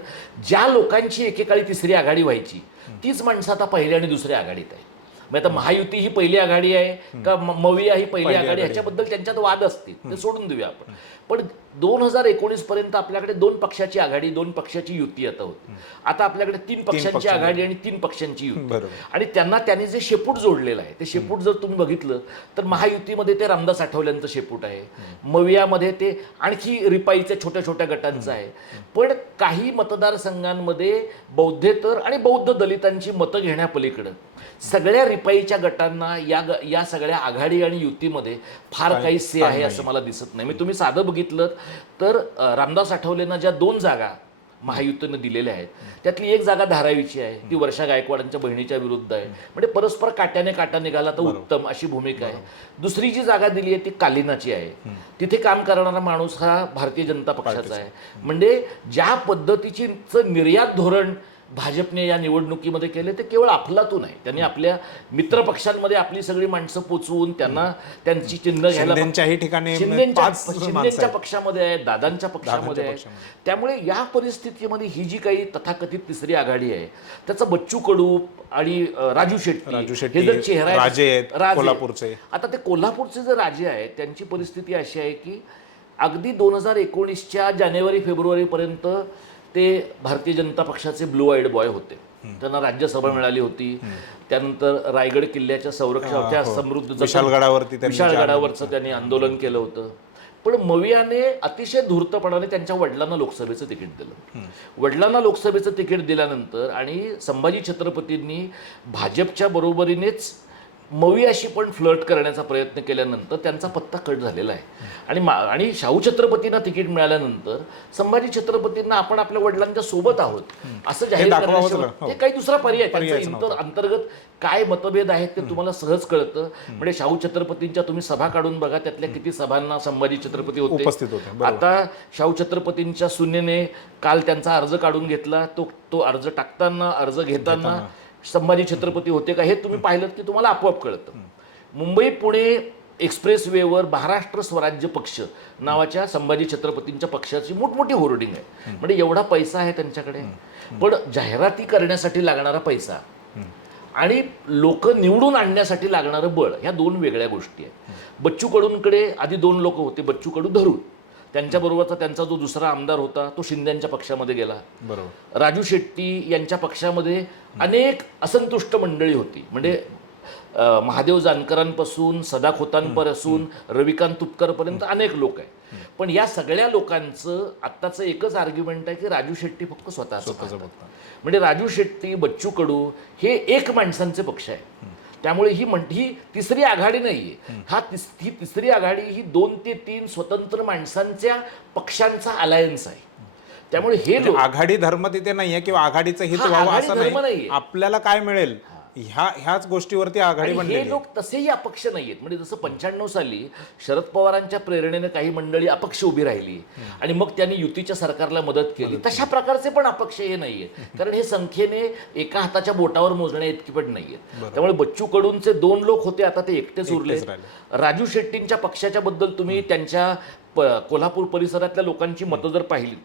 ज्या लोकांची एकेकाळी तिसरी आघाडी व्हायची तीच माणसं आता पहिल्या आणि दुसऱ्या आघाडीत आहे. आता महायुती ही पहिली आघाडी आहे का मविया ही पहिली आघाडी, ह्याच्याबद्दल त्यांच्यात वाद असतील, ते सोडून देऊया आपण. पण 2019 पर्यंत आपल्याकडे 2 पक्षाची आघाडी, 2 पक्षाची युती आता होती. आता आपल्याकडे 3 पक्षांची आघाडी आणि 3 पक्षांची युती. आणि त्यांनी जे शेपूट जोडलेलं आहे ते शेपूट जर तुम्ही बघितलं तर महायुतीमध्ये ते रामदास आठवल्यांचं शेपूट आहे, मवियामध्ये ते आणखी रिपाईच्या छोट्या छोट्या गटांचं आहे. पण काही मतदारसंघांमध्ये बौद्धेतर आणि बौद्ध दलितांची मतं घेण्यापलीकडं सगळ्या रिपाईच्या गटांना या सगळ्या आघाडी आणि युतीमध्ये फार काही से आहे असं मला दिसत नाही. मी तुम्ही साधं बघितलं तर रामदास आठवलेंना ज्या 2 जागा महायुतीनं दिलेल्या आहेत त्यातली एक जागा धारावीची आहे, ती वर्षा गायकवाडांच्या बहिणीच्या विरुद्ध आहे. म्हणजे परस्पर काट्याने काटा निघाला तर उत्तम अशी भूमिका आहे. दुसरी जी जागा दिली आहे ती कालिनाची आहे, तिथे काम करणारा माणूस हा भारतीय जनता पक्षाचा आहे. म्हणजे ज्या पद्धतीचं निर्यात धोरण भाजपने या निवडणुकीमध्ये केले ते केवळ अफलातून आहे. त्यांनी आपल्या मित्रपक्षांमध्ये आपली सगळी माणसं पोचवून त्यांना त्यांची चिन्ह घ्यायला शिंदेच्या पक्षामध्ये आहे, दादांच्या पक्षामध्ये आहे. त्यामुळे या परिस्थितीमध्ये ही जी काही तथाकथित तिसरी आघाडी आहे त्याचा बच्चू कडू आणि राजू शेट्टी हे जर चेहरा राजे, आता ते कोल्हापूरचे जे राजे आहेत त्यांची परिस्थिती अशी आहे की अगदी 2019च्या जानेवारी फेब्रुवारी पर्यंत ते भारतीय जनता पक्षाचे ब्लू आईड बॉय होते. त्यांना राज्यसभा मिळाली होती. त्यानंतर रायगड किल्ल्याच्या संरक्षणाच्या समृद्ध विशाळगडावरचं त्यांनी आंदोलन केलं होतं. पण मवियाने अतिशय धूर्तपणाने त्यांच्या वडिलांना लोकसभेचं तिकीट दिलं. वडिलांना लोकसभेचं तिकीट दिल्यानंतर आणि संभाजी छत्रपतींनी भाजपच्या बरोबरीनेच मवियाशी पण फ्लर्ट करण्याचा प्रयत्न केल्यानंतर त्यांचा पत्ता कट झालेला आहे. आणि शाहू छत्रपतींना तिकीट मिळाल्यानंतर संभाजी छत्रपतींना आपण आपल्या वडिलांच्या सोबत आहोत असं जाहीर करण्याशिवाय ते काही दुसरा पर्याय त्यांचा अंतर्गत काय मतभेद आहेत ते तुम्हाला सहज कळतं. म्हणजे शाहू छत्रपतींच्या तुम्ही सभा काढून बघा, त्यातल्या किती सभांना संभाजी छत्रपती उपस्थित होते. आता शाहू छत्रपतींच्या सुनेने काल त्यांचा अर्ज काढून घेतला, तो अर्ज टाकताना अर्ज घेताना संभाजी छत्रपती होते का हे तुम्ही पाहिलं की तुम्हाला आपोआप कळतं. मुंबई पुणे एक्सप्रेसवेवर महाराष्ट्र स्वराज्य पक्ष नावाच्या संभाजी छत्रपतींच्या पक्षाची मोठमोठी होर्डिंग आहे. म्हणजे एवढा पैसा आहे त्यांच्याकडे, पण जाहिराती करण्यासाठी लागणारा पैसा आणि लोक निवडून आणण्यासाठी लागणारं बळ ह्या 2 वेगळ्या गोष्टी आहेत. बच्चू कडूंकडे आधी 2 लोक होते, बच्चू कडू धरून. त्यांच्याबरोबरचा त्यांचा जो दुसरा आमदार होता तो शिंदेच्या पक्षामध्ये गेला. बरोबर. राजू शेट्टी यांच्या पक्षामध्ये अनेक असंतुष्ट मंडळी होती. म्हणजे महादेव जानकरांपासून सदा खोतांपासून रविकांत तुपकरपर्यंत अनेक लोक आहेत. पण या सगळ्या लोकांचं आत्ताचं एकच आर्ग्युमेंट आहे की राजू शेट्टी फक्त स्वतःचं बघतात. म्हणजे राजू शेट्टी, बच्चू कडू हे एक माणसांचे पक्ष आहे. त्यामुळे ही तिसरी आघाडी नाहीये. ही तिसरी आघाडी ही 2 ते 3 स्वतंत्र माणसांच्या पक्षांचा अलायन्स आहे. त्यामुळे हे आघाडी धर्म तिथे नाहीये किंवा आघाडीचं हित व्हावं असं नाही. आपल्याला काय मिळेल ह्याच गोष्टीवरती आघाडी बनली. हे लोक तसेही अपक्ष नाहीयेत. म्हणजे जसं 95 साली शरद पवारांच्या प्रेरणेने काही मंडळी अपक्ष उभी राहिली आणि मग त्यांनी युतीच्या सरकारला मदत केली, तशा प्रकारचे पण अपक्ष हे नाहीयेत. कारण हे संख्येने एका हाताच्या बोटावर मोजण्या इतकी पण नाहीयेत. त्यामुळे बच्चू कडूंचे 2 लोक होते, आता ते एकटेच उरले. राजू शेट्टींच्या पक्षाच्या बद्दल तुम्ही त्यांच्या कोल्हापूर परिसरातल्या लोकांची मतं जर पाहिली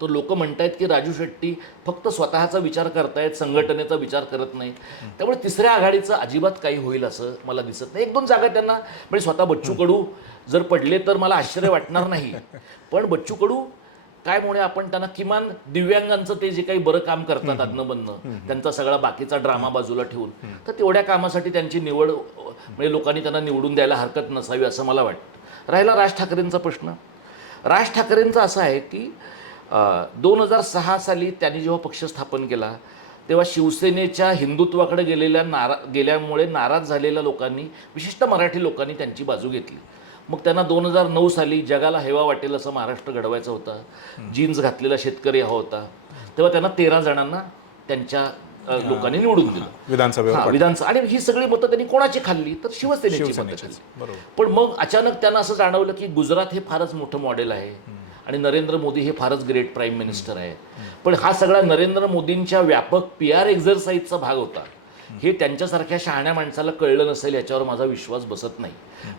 तर लोक म्हणतायत की राजू शेट्टी फक्त स्वतःचा विचार करतायत, संघटनेचा विचार करत नाहीत. त्यामुळे तिसऱ्या आघाडीचं अजिबात काही होईल असं मला दिसत नाही. 1-2 जागा त्यांना म्हणजे स्वतः बच्चू कडू जर पडले तर मला आश्चर्य वाटणार नाही. पण बच्चू कडू काय म्हणे, आपण त्यांना किमान दिव्यांगांचं ते जे काही बरं काम करतात अदनं बनणं, त्यांचा सगळा बाकीचा ड्रामा बाजूला ठेवून, तर तेवढ्या कामासाठी त्यांची निवड म्हणजे लोकांनी त्यांना निवडून द्यायला हरकत नसावी असं मला वाटतं. राहिला राज ठाकरेंचा प्रश्न. राज ठाकरेंचा असा आहे की 2006 साली त्यांनी जेव्हा पक्ष स्थापन केला तेव्हा शिवसेनेच्या हिंदुत्वाकडे गेल्यामुळे नाराज झालेल्या लोकांनी, विशिष्ट मराठी लोकांनी त्यांची बाजू घेतली. मग त्यांना 2009 साली जगाला हेवा वाटेल असं महाराष्ट्र घडवायचा होता. जीन्स घातलेला शेतकरी हवा होता. तेव्हा त्यांना 13 जणांना त्यांच्या लोकांनी निवडून दिलं विधानसभा. आणि ही सगळी मतं त्यांनी कोणाची खाल्ली तर शिवसेनेची मतं खाल्ली. पण मग अचानक त्यांना असं जाणवलं की गुजरात हे फारच मोठं मॉडेल आहे आणि नरेंद्र मोदी हे फारच ग्रेट प्राईम मिनिस्टर आहेत. पण हा सगळा नरेंद्र मोदींच्या व्यापक PR एक्झरसाईजचा भाग होता. हे त्यांच्यासारख्या शहाण्या माणसाला कळलं नसेल याच्यावर माझा विश्वास बसत नाही.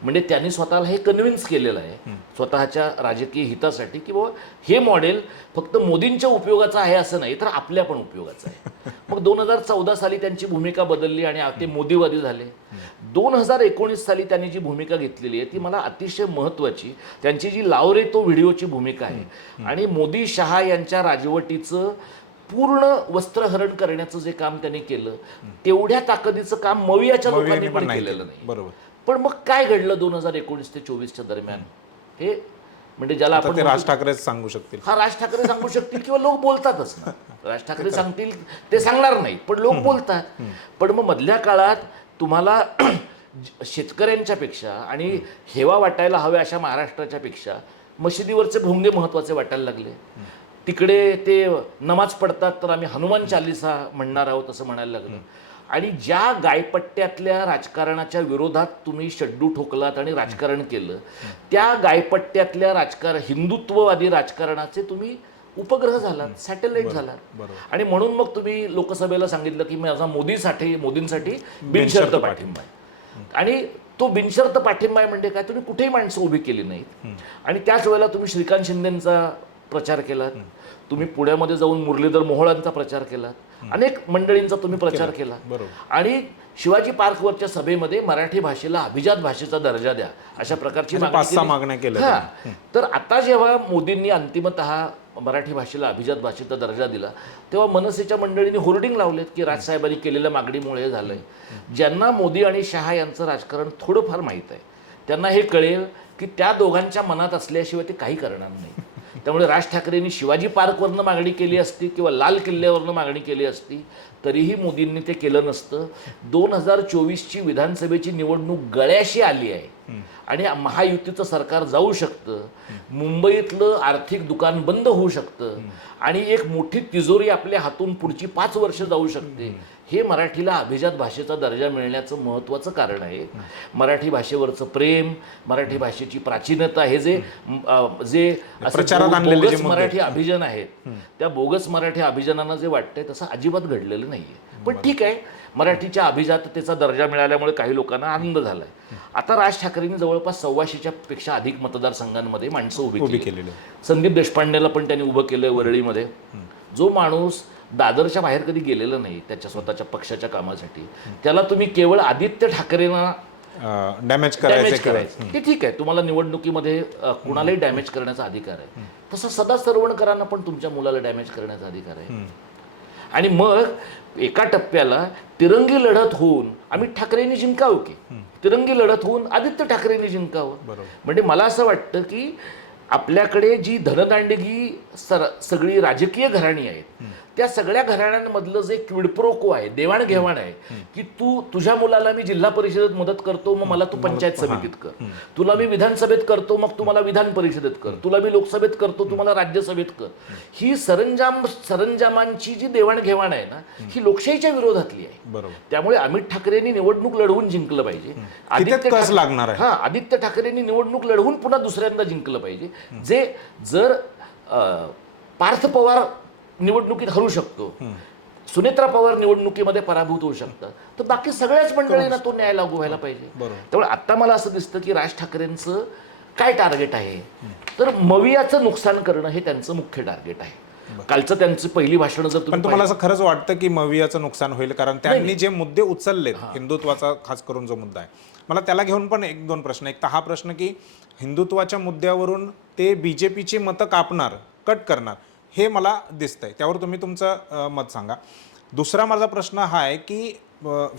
म्हणजे त्यांनी स्वतःला हे कन्व्हिन्स केलेलं आहे स्वतःच्या राजकीय हितासाठी की बाबा हे मॉडेल फक्त मोदींच्या उपयोगाचं आहे असं नाही तर आपल्या पण उपयोगाचं आहे. मग 2014 साली त्यांची भूमिका बदलली आणि ते मोदीवादी झाले. 2019 साली त्यांनी जी भूमिका घेतलेली आहे ती मला अतिशय महत्त्वाची, त्यांची जी लाव रे तो व्हिडिओची भूमिका आहे आणि मोदी शहा यांच्या राजवटीचं पूर्ण वस्त्रहरण करण्याचं जे काम त्यांनी केलं तेवढ्या ताकदीचं काम मवियाच्या लोकांनी पण केलेलं नाही. बरोबर. पण मग काय घडलं 2019 ते 24च्या दरम्यान हे म्हणजे ज्याला आपण राज ठाकरे सांगू शकतील. हा राज ठाकरे सांगू शकतील किंवा लोक बोलतातच ना. राज ठाकरे सांगतील ते सांगणार नाहीत पण लोक बोलतात. पण मग मधल्या काळात तुम्हाला शेतकऱ्यांच्या पेक्षा आणि हेवा वाटायला हव्या अशा महाराष्ट्राच्या पेक्षा मशिदीवरचे भोंगे महत्वाचे वाटायला लागले. तिकडे ते नमाज पडतात तर आम्ही हनुमान चालीसा म्हणणार आहोत असं म्हणायला लागलं. आणि ज्या गायपट्ट्यातल्या राजकारणाच्या विरोधात तुम्ही शड्डू ठोकलात आणि राजकारण केलं त्या गायपट्ट्यातल्या हिंदुत्ववादी राजकारणाचे तुम्ही उपग्रह झालात, सॅटेलाइट झालात. आणि म्हणून मग तुम्ही लोकसभेला सांगितलं की माझा मोदींसाठी बिनशर्त पाठिंबा आहे. आणि तो बिनशर्त पाठिंबा आहे म्हणजे काय, तुम्ही कुठेही माणसं उभी केली नाहीत. आणि त्याच वेळेला तुम्ही श्रीकांत शिंदेंचा प्रचार केलात, तुम्ही पुण्यामध्ये जाऊन मुरलीधर मोहोळांचा प्रचार केलात, अनेक मंडळींचा तुम्ही प्रचार केला. आणि शिवाजी पार्कवरच्या सभेमध्ये मराठी भाषेला अभिजात भाषेचा दर्जा द्या अशा प्रकारची मागण्या केल्या. तर आता जेव्हा मोदींनी अंतिमतः मराठी भाषेला अभिजात भाषेचा दर्जा दिला तेव्हा मनसेच्या मंडळींनी होर्डिंग लावलेत की राजसाहेबांनी केलेल्या मागणीमुळे हे झालंय. ज्यांना मोदी आणि शहा यांचं राजकारण थोडंफार माहीत आहे त्यांना हे कळेल की त्या दोघांच्या मनात असल्याशिवाय ते काही करणार नाही. त्यामुळे राज ठाकरेंनी शिवाजी पार्कवरनं मागणी केली असती किंवा लाल किल्ल्यावरनं मागणी केली असती तरीही मोदींनी ते केलं नसतं. 2024ची विधानसभेची निवडणूक गळ्याशी आली आहे आणि महायुतीचं सरकार जाऊ शकतं. मुंबईतलं आर्थिक दुकान बंद होऊ शकतं आणि एक मोठी तिजोरी आपल्या हातून पुढची 5 वर्ष जाऊ शकते. हे मराठीला अभिजात भाषेचा दर्जा मिळण्याचं महत्त्वाचं कारण आहे. मराठी भाषेवरचं प्रेम, मराठी भाषेची प्राचीनता हे जे बोगस मराठी अभिजन आहेत त्या बोगस मराठी अभिजनांना जे वाटतंय तसं अजिबात घडलेलं नाहीये. पण ठीक आहे, मराठीच्या अभिजाततेचा दर्जा मिळाल्यामुळे काही लोकांना आनंद झालाय. आता राज ठाकरेंनी जवळपास 125च्या पेक्षा अधिक मतदारसंघांमध्ये माणसं उभी केली. संदीप देशपांडेला पण त्यांनी उभं केलंय वरळीमध्ये. जो माणूस दादरच्या बाहेर कधी गेलेला नाही त्याच्या स्वतःच्या पक्षाच्या कामासाठी त्याला तुम्ही केवळ आदित्य ठाकरेंना डॅमेज डॅमेज करायचं करायचं ते ठीक आहे, तुम्हाला निवडणुकीमध्ये कुणालाही डॅमेज करण्याचा अधिकार आहे. तसा सदा सरवणकरांना पण तुमच्या मुलाला डॅमेज करण्याचा अधिकार आहे. आणि मग एका टप्प्याला तिरंगी लढत होऊन आम्ही ठाकरेंनी जिंकावं की तिरंगी लढत होऊन आदित्य ठाकरेंनी जिंकावं. म्हणजे मला असं वाटतं की आपल्याकडे जी धनदांडगी सगळी राजकीय घराणी आहेत त्या सगळ्या घराण्यांमधलं जे क्विडप्रोको आहे, देवाणघेवाण आहे, की तुझ्या मुलाला मी जिल्हा परिषदेत मदत करतो, मग मला तू पंचायत समितीत कर, तुला मी विधानसभेत करतो, मग तू मला विधान परिषदेत कर, तुला मी लोकसभेत करतो, तू मला राज्यसभेत कर, ही सरंजामांची जी देवाणघेवाण आहे ना, ही लोकशाहीच्या विरोधातली आहे. त्यामुळे अमित ठाकरेंनी निवडणूक लढवून जिंकलं पाहिजे. आदित्य ठाकरेंनी निवडणूक लढवून पुन्हा दुसऱ्यांदा जिंकलं पाहिजे. जे जर पार्थ पवार निवडणुकीत हरू शकतो, सुनेत्रा पवार निवडणुकीमध्ये पराभूत होऊ शकतात, तर बाकी सगळ्याच मंडळींना तो न्याय लागू व्हायला पाहिजे. त्यामुळे आता मला असं दिसतं की राज ठाकरेंचं काय टार्गेट आहे, तर मवियाचं नुकसान करणं हे त्यांचं मुख्य टार्गेट आहे. कालचं त्यांची पहिली भाषण जर पण तुम्हाला असं खरंच वाटतं की मवियाचं नुकसान होईल? कारण त्यांनी जे मुद्दे उचललेत, हिंदुत्वाचा खास करून जो मुद्दा आहे, मला त्याला घेऊन पण एक दोन प्रश्न. एक तर हा प्रश्न की हिंदुत्वाच्या मुद्द्यावरून ते बीजेपीची मतं कापणार, कट करणार, हे मला दिसतंय. त्यावर तुम्ही तुमचं मत सांगा. दुसरा माझा प्रश्न हा आहे की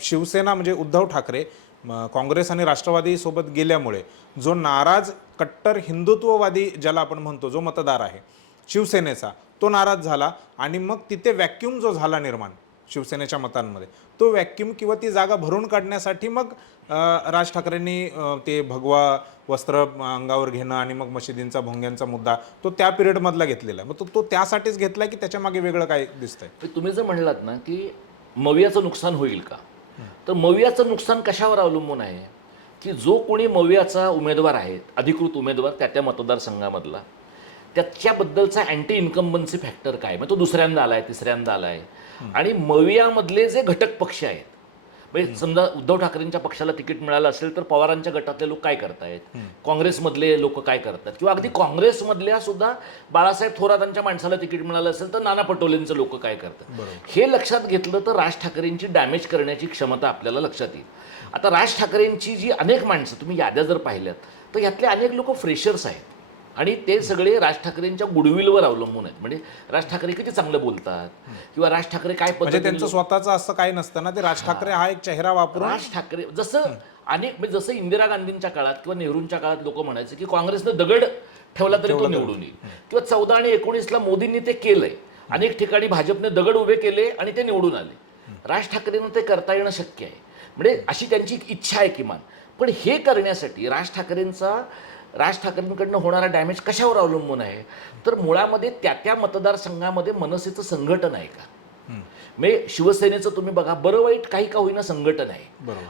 शिवसेना म्हणजे उद्धव ठाकरे काँग्रेस आणि राष्ट्रवादी सोबत गेल्यामुळे जो नाराज कट्टर हिंदुत्ववादी ज्याला आपण म्हणतो जो मतदार आहे शिवसेनेचा, तो नाराज झाला आणि मग तिथे व्हॅक्यूम जो झाला निर्माण शिवसेनेच्या मतांमध्ये, तो व्हॅक्यूम किंवा ती जागा भरून काढण्यासाठी मग राज ठाकरेंनी ते भगवा वस्त्र अंगावर घेणं आणि मग मशिदींचा भोंग्यांचा मुद्दा तो त्या पिरियडमधला घेतलेला आहे. मग तो त्यासाठीच घेतला की त्याच्या मागे वेगळं काय दिसतंय? तुम्ही जर म्हणलात ना की मवियाचं नुकसान होईल का, तर मवियाचं नुकसान कशावर अवलंबून आहे की जो कोणी मवियाचा उमेदवार आहे, अधिकृत उमेदवार त्या मतदारसंघामधला, त्याच्याबद्दलचा अँटी इन्कम्बन्सी फॅक्टर काय, मग तो दुसऱ्यांदा आलाय, तिसऱ्यांदा आलाय. आणि मवियामधले जे घटक पक्ष आहेत, म्हणजे समजा उद्धव ठाकरेंच्या पक्षाला तिकीट मिळालं असेल तर पवारांच्या गटातले लोक काय करतायत, काँग्रेसमधले लोक काय करतात, किंवा अगदी काँग्रेसमधल्या सुद्धा बाळासाहेब थोरातांच्या माणसाला तिकीट मिळालं असेल तर नाना पटोलेंचं लोक काय करतात, हे लक्षात घेतलं तर राज ठाकरेंची डॅमेज करण्याची क्षमता आपल्याला लक्षात येईल. आता राज ठाकरेंची जी अनेक माणसं तुम्ही याद्या जर पाहिल्यात तर यातले अनेक लोक फ्रेशर्स आहेत आणि ते सगळे राज ठाकरेंच्या गुडविलवर अवलंबून आहेत. म्हणजे राज ठाकरे किती चांगलं बोलतात किंवा राज ठाकरे काय म्हणजे त्यांचं स्वतःचं असं काही नसतं ना, ते राज ठाकरे हा एक चेहरा वापरून राज ठाकरे जसं म्हणजे जसं इंदिरा गांधींच्या काळात किंवा नेहरूंच्या काळात लोक म्हणायचे की काँग्रेसनं दगड ठेवला तरी तो निवडून येईल, किंवा 14 आणि 19ला मोदींनी ते केलंय, अनेक ठिकाणी भाजपने दगड उभे केले आणि ते निवडून आले. राज ठाकरेंना ते करता येणं शक्य आहे, म्हणजे अशी त्यांची इच्छा आहे किमान. पण हे करण्यासाठी राज ठाकरेंकडनं होणारा डॅमेज कशावर अवलंबून आहे, तर मुळामध्ये त्या मतदारसंघामध्ये मनसेचं संघटन आहे का. म्हणजे शिवसेनेचं तुम्ही बघा, बरं वाईट काही का होईना संघटन आहे.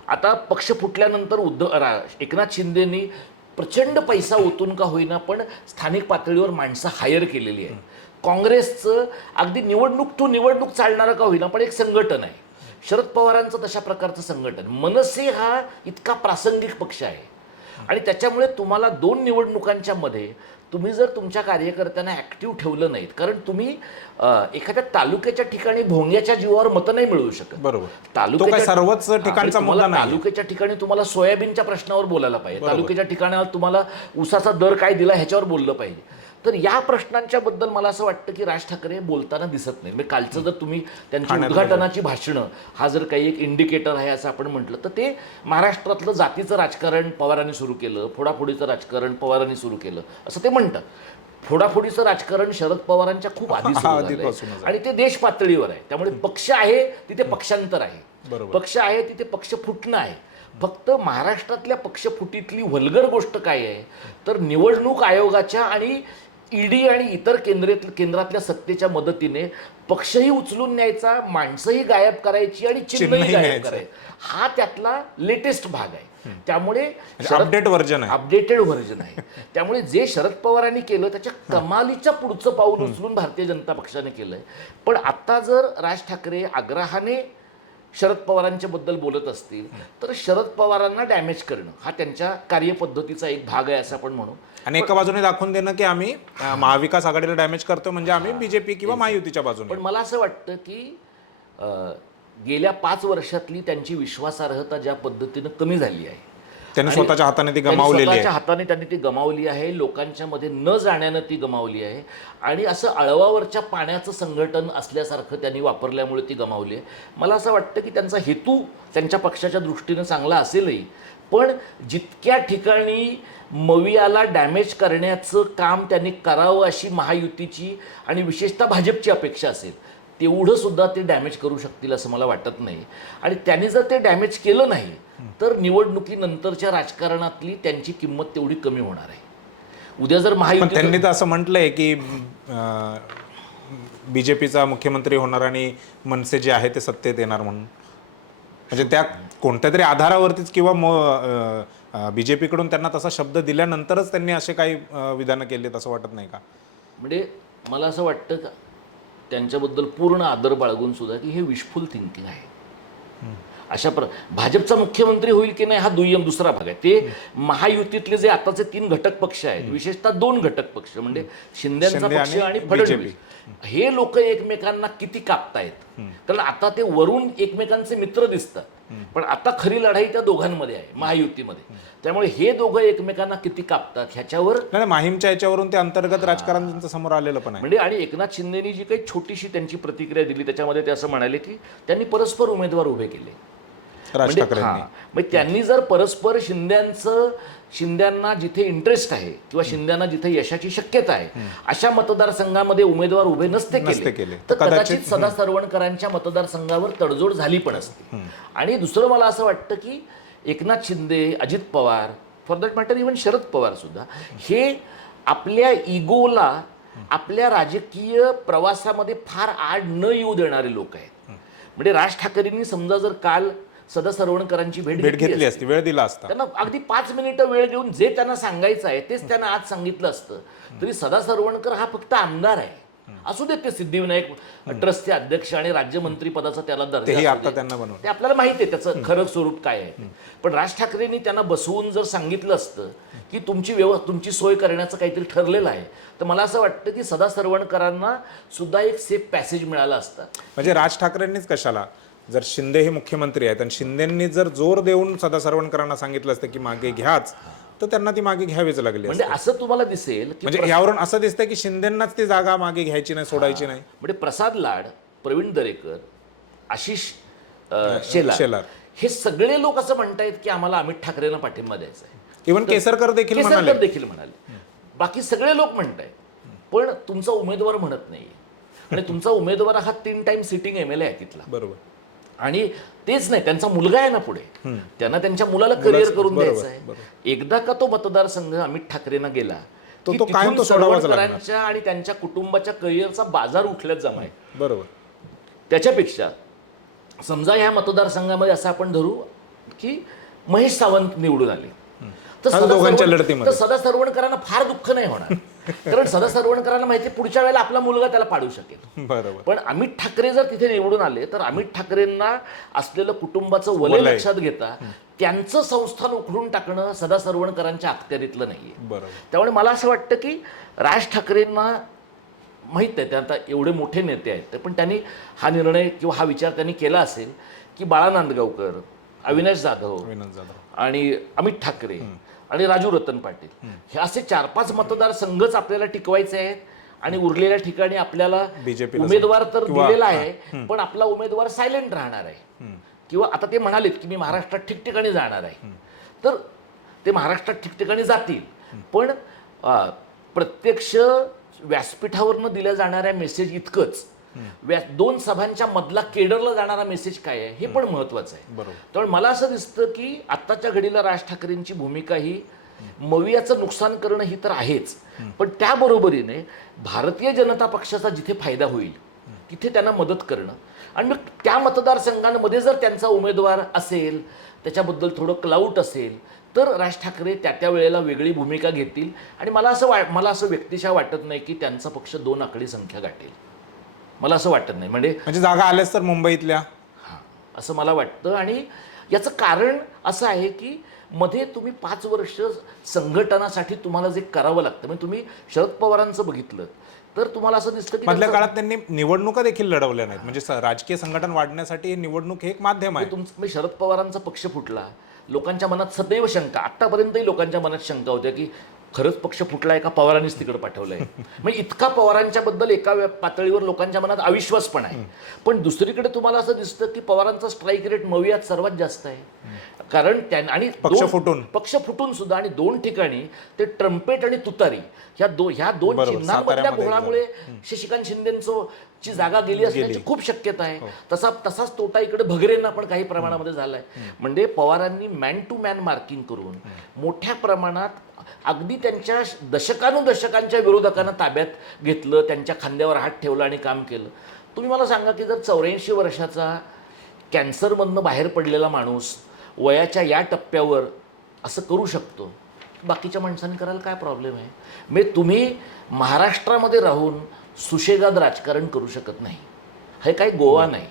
आता पक्ष फुटल्यानंतर एकनाथ शिंदेनी प्रचंड पैसा ओतून का होईना पण स्थानिक पातळीवर माणसं हायर केलेली आहे. काँग्रेसचं अगदी निवडणूक चालणारं का होईना पण एक संघटन आहे. शरद पवारांचं तशा प्रकारचं संघटन. मनसे हा इतका प्रासंगिक पक्ष आहे आणि त्याच्यामुळे तुम्हाला 2 निवडणुकांच्या मध्ये तुम्ही जर तुमच्या कार्यकर्त्यांना ॲक्टिव्ह ठेवलं नाहीत, कारण तुम्ही एखाद्या तालुक्याच्या ठिकाणी भोंग्याच्या जीवावर मतं नाही मिळवू शकत. बरोबर, सर्वच ठिकाणचा मुद्दा नाही. तालुक्याच्या ठिकाणी तुम्हाला सोयाबीनच्या प्रश्नावर बोलायला पाहिजे, तालुक्याच्या ठिकाणी तुम्हाला ऊसाचा दर काय दिला ह्याच्यावर बोललं पाहिजे. तर या प्रश्नांच्या बद्दल मला असं वाटतं की राज ठाकरे बोलताना दिसत नाही. म्हणजे कालचं जर तुम्ही त्यांची उद्घाटनाची भाषणं हा जर काही एक इंडिकेटर आहे असं आपण म्हटलं तर ते महाराष्ट्रातलं जातीचं राजकारण पवारांनी सुरू केलं, फोडाफोडीचं राजकारण पवारांनी सुरू केलं असं ते म्हणतात. फोडाफोडीचं राजकारण शरद पवारांच्या खूप आधी सुरू झालंय आणि ते देश पातळीवर आहे. त्यामुळे पक्ष आहे तिथे पक्षांतर आहे, पक्ष आहे तिथे पक्ष फुटणं आहे. फक्त महाराष्ट्रातल्या पक्षफुटीतली वल्गर गोष्ट काय आहे तर निवडणूक आयोगाच्या आणि ईडी आणि इतर केंद्रातल्या सत्तेच्या मदतीने पक्षही उचलून न्यायचा, माणसंही गायब करायची आणि चिन्हही गायब करायचं, हा त्यातला लेटेस्ट भाग आहे. त्यामुळे अपडेटेड व्हर्जन आहे. त्यामुळे जे शरद पवारांनी केलं त्याच्या कमालीच्या पुढचं पाऊल उचलून भारतीय जनता पक्षाने केलंय. पण आता जर राज ठाकरे आग्रहाने शरद पवारांच्या बद्दल बोलत असतील तर शरद पवारांना डॅमेज करणं हा त्यांच्या कार्यपद्धतीचा एक भाग आहे असं आपण म्हणू. आणि एका बाजूने दाखवून देणं की आम्ही महाविकास आघाडीला डॅमेज करतो, म्हणजे आम्ही बीजेपी किंवा महायुतीच्या बाजूने. पण मला असं वाटतं की गेल्या 5 वर्षातली त्यांची विश्वासार्हता ज्या पद्धतीनं कमी झाली आहे त्यांनी आणि स्वतःच्या हाताने ती त्यांनी गमावलेली आहे. स्वतःच्या हाताने त्यांनी ती गमावली आहे, लोकांच्या मध्ये न जाण्यानं ती गमावली आहे आणि असं अळवावरच्या पाण्याचं संघटन असल्यासारखं त्यांनी वापरल्यामुळे ती गमावली आहे. मला असं वाटतं की त्यांचा हेतू त्यांच्या पक्षाच्या दृष्टीनं चांगला असेलही, पण जितक्या ठिकाणी मवियाला डॅमेज करण्याचं काम त्यांनी करावं अशी महायुतीची आणि विशेषतः भाजपची अपेक्षा असेल, तेवढं सुद्धा ते डॅमेज करू शकतील असं मला वाटत नाही. आणि त्यांनी जर ते डॅमेज केलं नाही तर निवडणुकीनंतरच्या राजकारणातली त्यांची किंमत तेवढी कमी होणार आहे. उद्या जर पण महायुती त्यांनी तर असं म्हटलंय की बीजेपीचा मुख्यमंत्री होणार आणि मनसे जे आहे ते सत्तेत येणार म्हणून, म्हणजे त्या कोणत्या तरी आधारावरतीच किंवा बीजेपीकडून त्यांना तसा शब्द दिल्यानंतरच त्यांनी असे काही विधानं केलेत असं वाटत नाही का? म्हणजे मला असं वाटतं का त्यांच्याबद्दल पूर्ण आदर बाळगून सुद्धा की हे विशफुल थिंकिंग आहे. भाजपचा मुख्यमंत्री होईल की नाही हा दुसरा भाग आहे. ते महायुतीतले जे आताचे 3 घटक पक्ष आहेत, विशेषतः 2 घटक पक्ष म्हणजे शिंदेचा शिंदे पक्ष आणि आणि फडणवीस, हे लोक एकमेकांना किती कापतायत. कारण आता ते वरून एकमेकांचे मित्र दिसतात, पण आता खरी लढाई त्या दोघांमध्ये आहे महायुतीमध्ये. त्यामुळे हे दोघं एकमेकांना किती कापतात ह्याच्यावर नाही, माहीमच्या याच्यावरून ते अंतर्गत राजकारण त्यांचं समोर आलेलं पण आहे. म्हणजे आणि एकनाथ शिंदेनी जी काही छोटीशी त्यांची प्रतिक्रिया दिली त्याच्यामध्ये ते असं म्हणाले की त्यांनी परस्पर उमेदवार उभे केले. राज ठाकरेंनी म्हणजे त्यांनी जर परस्पर शिंद्यांना जिथे इंटरेस्ट आहे किंवा शिंद्यांना जिथे यशाची शक्यता आहे अशा मतदारसंघामध्ये उमेदवार उभे नसते केले तर कदाचित सदा सरवणकरांच्या मतदारसंघावर तडजोड झाली पण असते. आणि दुसरं मला असं वाटतं की Eknath Shinde, Ajit Pawar, for that matter even Sharad Pawar सुद्धा हे आपल्या इगोला आपल्या राजकीय प्रवासामध्ये फार आड न येऊ देणारे लोक आहेत. म्हणजे राज ठाकरेंनी समजा जर काल सदा सरवणकरांची भेट घेतली असती, वेळ दिला असता, त्यांना अगदी 5 मिनिटं वेळ देऊन जे त्यांना सांगायचं आहे तेच त्यांना आज सांगितलं असतं तरी सदा सरवणकर हा फक्त आमदार आहे. असू देत ते सिद्धिविनायक ट्रस्टचे अध्यक्ष आणि राज्यमंत्री पदाचा त्याला दर्जा असू दे. ते आपल्याला माहिती आहे त्याचं खरं स्वरूप काय आहे. पण राज ठाकरेंनी त्यांना बसवून जर सांगितलं असतं की तुमची सोय करण्याचं काहीतरी ठरलेलं आहे तर मला असं वाटतं की सदा सरवणकरांना सुद्धा एक सेफ पॅसेज मिळाला असता. म्हणजे राज ठाकरेंनीच कशाला, जर शिंदे हे मुख्यमंत्री आहेत आणि शिंदेंनी जर जोर देऊन सदा सरवणकरांना सांगितलं असतं की मागे घ्याच, तर त्यांना ती मागे घ्यावीच लागली. म्हणजे असं तुम्हाला दिसेल की म्हणजे यावरून असं दिसतंय की शिंदेंनाच ती जागा मागे घ्यायची नाही, सोडायची नाही. म्हणजे प्रसाद लाड, प्रवीण दरेकर, आशिष शेलार हे सगळे लोक असं म्हणतायत की आम्हाला अमित ठाकरेंना पाठिंबा द्यायचा आहे. इव्हन केसरकर देखील म्हणाले, बाकी सगळे लोक म्हणतायत, पण तुमचा उमेदवार म्हणत नाही. आणि तुमचा उमेदवार हा 3 टाइम सिटिंग MLA आहे तिथला. बरोबर. आणि तेच नाही, त्यांचा मुलगा आहे ना पुढे, त्यांना त्यांच्या मुलाला करिअर करून द्यायचं आहे. एकदा का तो मतदारसंघ अमित ठाकरेंना गेला तो कायम तो सोडावाच लागणार. आणि त्यांच्या कुटुंबाच्या करिअरचा बाजार उठल्याच जमाय. बरोबर. त्याच्यापेक्षा समजा ह्या मतदारसंघामध्ये असं आपण धरू की महेश सावंत निवडून आले तर सदा सरवणकरांना फार दुःख नाही होणार. कारण सदा सरवणकरांना माहिती पुढच्या वेळेला आपला मुलगा त्याला पाडू शकेल. बरोबर. पण अमित ठाकरे जर तिथे निवडून आले तर अमित ठाकरेंना असलेलं कुटुंबाचं वलय लक्षात घेता त्यांचं संस्थान उखडून टाकणं सदा सरवणकरांच्या अखत्यारीतलं नाहीये. बरोबर. त्यामुळे मला असं वाटतं की राज ठाकरेंना माहीत आहे, ते आता एवढे मोठे नेते आहेत, पण त्यांनी हा निर्णय किंवा हा विचार त्यांनी केला असेल की बाळा नांदगावकर, अविनाश जाधव आणि अमित ठाकरे आणि राजू रतन पाटील हे असे 4-5 मतदारसंघच आपल्याला टिकवायचे आहेत आणि उरलेल्या ठिकाणी आपल्याला उमेदवार तर दिलेला आहे पण आपला उमेदवार सायलेंट राहणार आहे. किंवा आता ते म्हणालेत की मी महाराष्ट्रात ठिकठिकाणी जाणार आहे, तर ते महाराष्ट्रात ठिकठिकाणी जातील, पण प्रत्यक्ष व्यासपीठावरनं दिल्या जाणाऱ्या मेसेज इतकंच 2 सभांच्या मधला केडरला जाणारा मेसेज काय आहे हे पण महत्वाचं आहे. त्यामुळे मला असं दिसतं की आत्ताच्या घडीला राज ठाकरेंची भूमिका ही मवियाचं नुकसान करणं ही तर आहेच, पण त्याबरोबरीने भारतीय जनता पक्षाचा जिथे फायदा होईल तिथे त्यांना मदत करणं आणि मग त्या मतदारसंघांमध्ये जर त्यांचा उमेदवार असेल, त्याच्याबद्दल थोडं क्लाउट असेल तर राज ठाकरे त्या वेळेला वेगळी भूमिका घेतील. आणि मला असं व्यक्तिशः वाटत नाही की त्यांचा पक्ष 2 आकडी संख्या गाठेल. मला असं वाटत नाही. म्हणजे जागा आल्याच तर मुंबईतल्या असं मला वाटतं. आणि याचं कारण असं आहे की मध्ये तुम्ही 5 वर्ष संघटनासाठी तुम्हाला जे करावं लागतं, म्हणजे तुम्ही शरद पवारांचं बघितलं तर तुम्हाला असं दिसतं की मधल्या काळात त्यांनी निवडणुका देखील लढवल्या नाहीत. म्हणजे राजकीय संघटन वाढण्यासाठी निवडणूक हे एक माध्यम आहे. शरद पवारांचा पक्ष फुटला लोकांच्या मनात सदैव शंका, आत्तापर्यंतही लोकांच्या मनात शंका होत्या की खरंच पक्ष फुटलाय का पवारांनीच तिकडे पाठवलंय. म्हणजे इतका पवारांच्या बद्दल एका पातळीवर लोकांच्या मनात अविश्वास पण आहे. पण दुसरीकडे तुम्हाला असं दिसतं की पवारांचा स्ट्राईक रेट मवियात सर्वात जास्त आहे. कारण आणि पक्ष फुटून सुद्धा आणि 2 ठिकाणी ते ट्रम्पेट आणि तुतारी ह्या दोन चिन्हांमधल्या घोळामुळे शशिकांत शिंदेची जागा गेली असण्याची खूप शक्यता आहे. तसाच तोटा इकडे भगरेंना पण काही प्रमाणामध्ये झालाय. म्हणजे पवारांनी मॅन टू मॅन मार्किंग करून मोठ्या प्रमाणात अगदी त्यांच्या दशकानुदशकांच्या विरोधकांना ताब्यात घेतलं, त्यांच्या खांद्यावर हात ठेवला आणि काम केलं. तुम्ही मला सांगा की जर 84 वर्षाचा कॅन्सरमधनं बाहेर पडलेला माणूस वयाच्या या टप्प्यावर असं करू शकतो, बाकीच्या माणसांनी करायला काय प्रॉब्लेम आहे? म्हणजे तुम्ही महाराष्ट्रामध्ये राहून सुशेगाद राजकारण करू शकत नाही. हे काही गोवा नाही.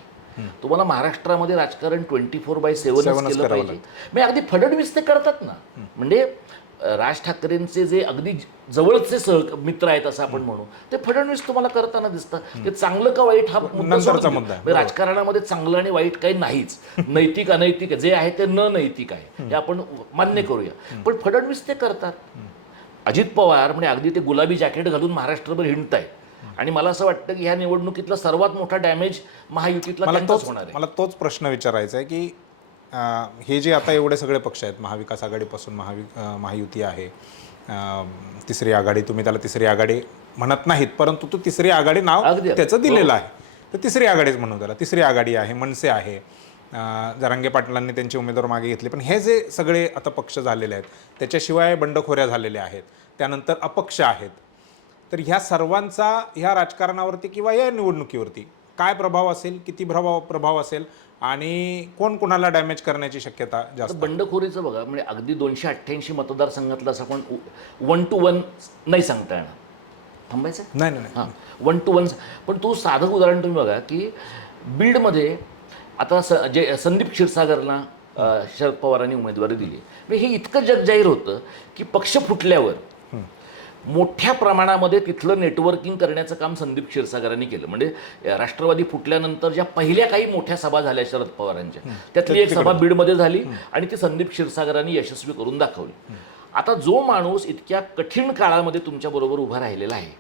तुम्हाला महाराष्ट्रामध्ये राजकारण 24/7 केलं पाहिजे. म्हणजे अगदी फडणवीस ते करतात ना. म्हणजे राज ठाकरेंचे जे अगदी जवळचे मित्र आहेत असं आपण म्हणू, ते फडणवीस तुम्हाला करताना दिसतात. ते चांगलं का वाईट हा मुद्दा. राजकारणामध्ये चांगलं आणि वाईट काही नाहीच. नैतिक अनैतिक जे आहे ते न नैतिक आहे हे आपण मान्य करूया. पण फडणवीस ते करतात. अजित पवार म्हणजे अगदी ते गुलाबी जॅकेट घालून महाराष्ट्रभर हिंडतायत. आणि मला असं वाटतं की ह्या निवडणुकीतला सर्वात मोठा डॅमेज महायुतीतला त्यांचाच होणार आहे. मला तोच प्रश्न विचारायचा आहे की हे जे आता एवढे सगळे पक्ष आहेत, महाविकास आघाडीपासून महायुती आहे, तिसरी आघाडी, तुम्ही त्याला तिसरी आघाडी म्हणत नाहीत परंतु तो तिसरी आघाडी नाव त्याचं दिलेलं आहे, तर तिसरी आघाडीच म्हणू त्याला. तिसरी आघाडी आहे, मनसे आहे, जरांगे पाटलांनी त्यांचे उमेदवार मागे घेतले. पण हे जे सगळे आता पक्ष झालेले आहेत, त्याच्याशिवाय बंडखोऱ्या झालेल्या आहेत, त्यानंतर अपक्ष आहेत, तर ह्या सर्वांचा ह्या राजकारणावरती किंवा या निवडणुकीवरती काय प्रभाव असेल, किती प्रभाव असेल आणि कोण कोणाला डॅमेज करण्याची शक्यता जास्त? बंडखोरीचं बघा, म्हणजे अगदी 288 मतदारसंघातलं असं पण 1 to 1 नाही सांगता येणार. थांबायचं नाही. हां, 1 to 1. पण तू साधं उदाहरण तुम्ही बघा की बीडमध्ये आता जे संदीप क्षीरसागरला शरद पवारांनी उमेदवारी दिली. म्हणजे हे इतकं जगजाहीर होतं की पक्ष फुटल्यावर मोठ्या प्रमाणामध्ये तिथलं नेटवर्किंग करण्याचं काम संदीप क्षीरसागरांनी केलं. म्हणजे राष्ट्रवादी फुटल्यानंतर ज्या पहिल्या काही मोठ्या सभा झाल्या शरद पवारांच्या, त्यातली एक सभा बीडमध्ये झाली आणि ती संदीप क्षीरसागरांनी यशस्वी करून दाखवली. आता जो माणूस इतक्या कठीण काळामध्ये तुमच्याबरोबर उभा राहिलेला आहे,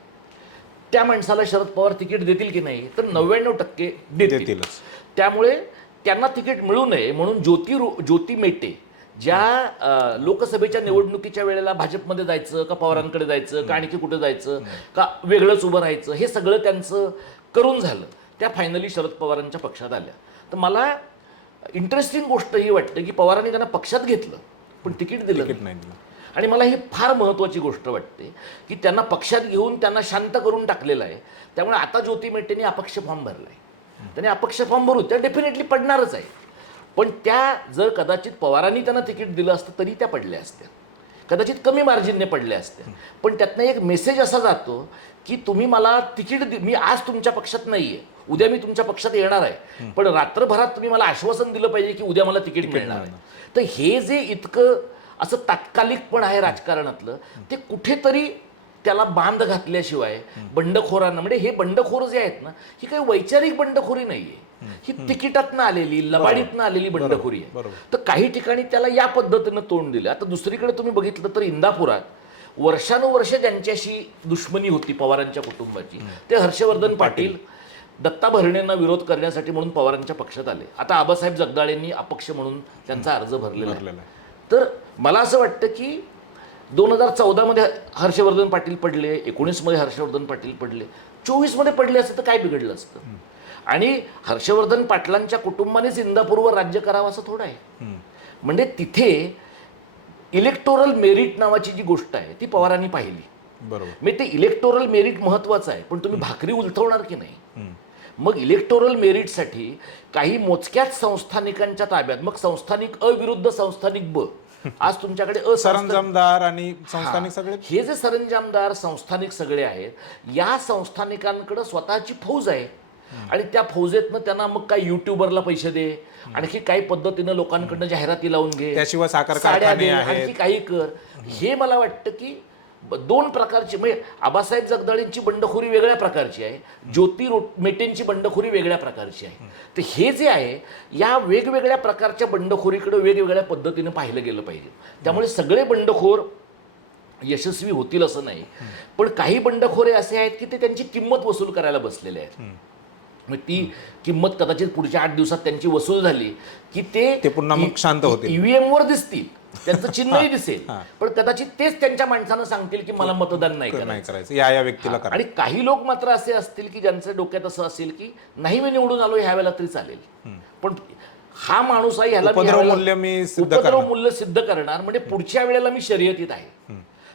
त्या माणसाला शरद पवार तिकीट देतील की नाही? तर 99% देतीलच. त्यामुळे त्यांना तिकीट मिळू नये म्हणून ज्योती मेटे ज्या लोकसभेच्या निवडणुकीच्या वेळेला भाजपमध्ये जायचं का पवारांकडे जायचं का आणखी कुठे जायचं का वेगळंच उभं राहायचं, हे सगळं त्यांचं करून झालं. त्या फायनली शरद पवारांच्या पक्षात आल्या. तर मला इंटरेस्टिंग गोष्ट ही वाटते की पवारांनी त्यांना पक्षात घेतलं पण तिकीट दिलं नाही. आणि मला ही फार महत्त्वाची गोष्ट वाटते की त्यांना पक्षात घेऊन त्यांना शांत करून टाकलेलं आहे. त्यामुळे आता ज्योती मेटेंनी अपक्ष फॉर्म भरला आहे. त्याने अपक्ष फॉर्म भरू, त्या डेफिनेटली पडणारच आहे. पण त्या जर कदाचित पवारांनी त्यांना तिकीट दिलं असतं तरी त्या पडल्या असत्या, कदाचित कमी मार्जिनने पडल्या असत्या. पण त्यातनं एक मेसेज असा जातो की तुम्ही मला तिकीट मी आज तुमच्या पक्षात नाही आहे, उद्या मी तुमच्या पक्षात येणार आहे, पण रात्रभरात तुम्ही मला आश्वासन दिलं पाहिजे की उद्या मला तिकीट मिळणार आहे. तर हे जे इतकं असं तात्कालिक पण आहे राजकारणातलं, ते कुठेतरी त्याला बांध घातल्याशिवाय बंडखोरांना, म्हणजे हे बंडखोर जे आहेत ना, ही काही वैचारिक बंडखोरी नाही आहे, ही तिकिटातनं आलेली, लबाडीतनं आलेली बंडखोरी आहे. तर काही ठिकाणी त्याला या पद्धतीनं तोंड दिलं. आता दुसरीकडे तुम्ही बघितलं तर इंदापुरात वर्षानुवर्ष ज्यांच्याशी दुश्मनी होती पवारांच्या कुटुंबाची, ते हर्षवर्धन पाटील दत्ता भरणेंना विरोध करण्यासाठी म्हणून पवारांच्या पक्षात आले. आता आबासाहेब जगदाळेंनी अपक्ष म्हणून त्यांचा अर्ज भरलेला आहे. तर मला असं वाटतं की 2014 मध्ये हर्षवर्धन पाटील पडले, 19 मध्ये हर्षवर्धन पाटील पडले, 24 मध्ये पडले असतं तर काय बिघडलं असतं? आणि हर्षवर्धन पाटलांच्या कुटुंबानेच इंदापूरवर राज्य करावं असं थोडं आहे. म्हणजे तिथे इलेक्टोरल मेरिट नावाची जी गोष्ट आहे ती पवारांनी पाहिली. बरोबर. म्हणजे ते इलेक्टोरल मेरिट महत्वाचं आहे, पण तुम्ही भाकरी उलथवणार की नाही? मग इलेक्टोरल मेरिटसाठी काही मोजक्याच संस्थानिकांच्या ताब्यात, मग संस्थानिक अ विरुद्ध संस्थानिक ब, आज तुमच्याकडे सरंजामदार आणि संस्थानिक सगळे, हे जे सरंजामदार संस्थानिक सगळे आहेत, या संस्थानिकांकडे स्वतःची फौज आहे आणि त्या फौजेतनं त्यांना मग काही युट्यूबरला पैसे दे, आणखी काही पद्धतीनं लोकांकडनं जाहिराती लावून घे, त्याशिवाय साखर साड्या कारखाने दे, आहेत, आणखी काही कर. हे मला वाटतं की दोन प्रकारची, म्हणजे आबासाहेब जगदाळेंची बंडखोरी वेगळ्या प्रकारची आहे, ज्योती मेटेंची बंडखोरी वेगळ्या प्रकारची आहे. तर हे जे आहे, या वेगवेगळ्या प्रकारच्या बंडखोरीकडे वेगवेगळ्या पद्धतीने पाहिलं गेलं पाहिजे. त्यामुळे सगळे बंडखोर यशस्वी होतील असं नाही, पण काही बंडखोरे असे आहेत की ते त्यांची किंमत वसूल करायला बसलेले आहेत. मग ती किंमत कदाचित पुढच्या 8 दिवसात त्यांची वसूल झाली की ते पुन्हा मग शांत होतील, ईव्हीएम वर दिसतील, त्यांचं चिन्हही दिसेल, पण कदाचित तेच त्यांच्या माणसानं सांगतील की मला मतदान नाही करायचं, या व्यक्तीला करा. आणि काही लोक मात्र असे असतील की ज्यांच्या डोक्यात असं असेल की नाही, मी निवडून आलो ह्या वेळेला तरी चालेल, पण हा माणूस आहे, ह्याला उपद्रव मूल्य सिद्ध करणार, म्हणजे पुढच्या वेळेला मी शर्यतीत आहे.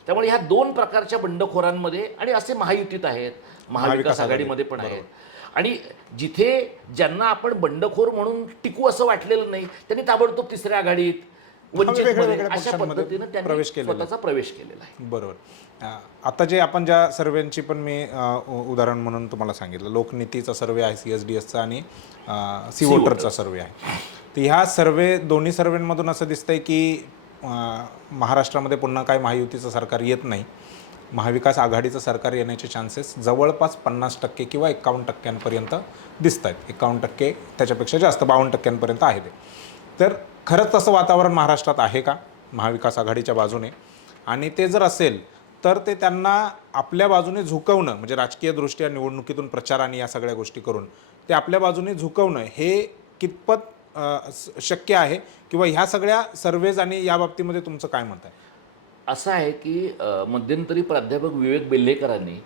त्यामुळे ह्या दोन प्रकारच्या बंडखोरांमध्ये, आणि असे महायुतीत आहेत, महाविकास आघाडीमध्ये पण आहेत, आणि जिथे ज्यांना आपण बंडखोर म्हणून टिकू असं वाटलेलं नाही त्यांनी ताबडतोब तिसऱ्या आघाडीत, वंचितमध्ये, अशा पद्धतीने त्यांनी स्वतःचा प्रवेश केलेला आहे. बरोबर. आता जे आपण ज्या सर्वेंची पण मी उदाहरण म्हणून तुम्हाला सांगितलं, लोकनीतीचा सर्वे आहे CSDSचा आणि सी वोटरचा सर्वे आहे. तर ह्या सर्वे, दोन्ही सर्वेंमधून असं दिसतंय की महाराष्ट्रामध्ये पुन्हा काय महायुतीचं सरकार येत नाही, महाविकास आघाडीचं सरकार येण्याचे चान्सेस जवळपास 50% किंवा 51% दिसत आहेत. 51%, त्याच्यापेक्षा जास्त 52% आहे ते. तर खरंच तसं वातावरण महाराष्ट्रात आहे का महाविकास आघाडीच्या बाजूने? आणि ते जर असेल तर ते त्यांना आपल्या बाजूने झुकवणं, म्हणजे राजकीयदृष्ट्या निवडणुकीतून प्रचार आणि या सगळ्या गोष्टी करून ते आपल्या बाजूने झुकवणं हे कितपत शक्य आहे, किंवा ह्या सगळ्या सर्वेज आणि या बाबतीमध्ये तुमचं काय मत आहे? असं आहे की मध्यंतरी प्राध्यापक विवेक बेल्लेकरांनी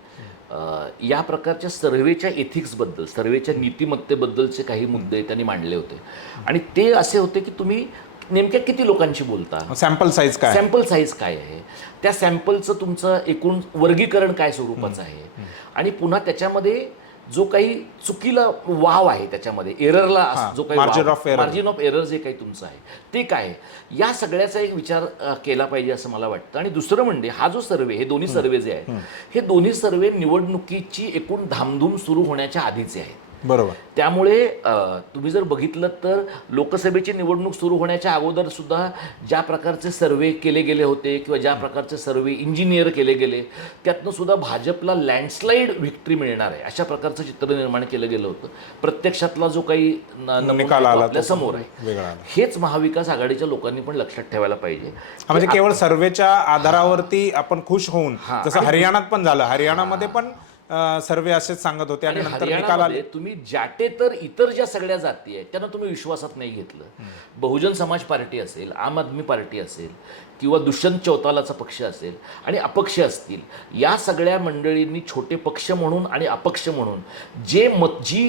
या प्रकारच्या सर्वेच्या एथिक्सबद्दल, सर्वेच्या नीतिमत्तेबद्दलचे काही मुद्दे त्यांनी मांडले होते, आणि ते असे होते की तुम्ही नेमक्या किती लोकांशी बोलता, सॅम्पल साईज काय आहे, त्या सॅम्पलचं तुमचं एकूण वर्गीकरण काय स्वरूपाचं आहे, आणि पुन्हा त्याच्यामध्ये जो काही चुकीला वाव आहे, त्याच्यामध्ये एररला जो काही मार्जिन ऑफ एरर जे काही तुमचं आहे ते काय, या सगळ्याचा एक विचार केला पाहिजे असं मला वाटतं. आणि दुसरं म्हणजे हा जो सर्वे, हे दोन्ही सर्वे जे आहेत, हे दोन्ही सर्वे निवडणुकीची एकूण धामधूम सुरू होण्याच्या आधीचे आहेत. बरोबर. त्यामुळे तुम्ही जर बघितलं तर लोकसभेची निवडणूक सुरू होण्याच्या अगोदर सुद्धा ज्या प्रकारचे सर्वे केले गेले होते किंवा ज्या प्रकारचे सर्वे इंजिनियर केले गेले, त्यातनं सुद्धा भाजपला लँडस्लाईड व्हिक्टरी मिळणार आहे अशा प्रकारचं चित्र निर्माण केलं गेलं होतं. प्रत्यक्षातला जो काही निकाल आपल्या समोर आहे, हेच महाविकास आघाडीच्या लोकांनी पण लक्षात ठेवायला पाहिजे. म्हणजे केवळ सर्वेच्या आधारावरती आपण खुश होऊन, जसं हरियाणात पण झालं, हरियाणामध्ये पण सर्वे असेच सांगत होते आणि नंतर निकाल आले. तुम्ही जाटे तर इतर ज्या सगळ्या जाती आहेत त्यांना तुम्ही विश्वासात नाही घेतलं. बहुजन समाज पार्टी असेल, आम आदमी पार्टी असेल, किंवा दुष्यंत चौतालाचा पक्ष असेल आणि अपक्ष असतील, या सगळ्या मंडळींनी छोटे पक्ष म्हणून आणि अपक्ष म्हणून जी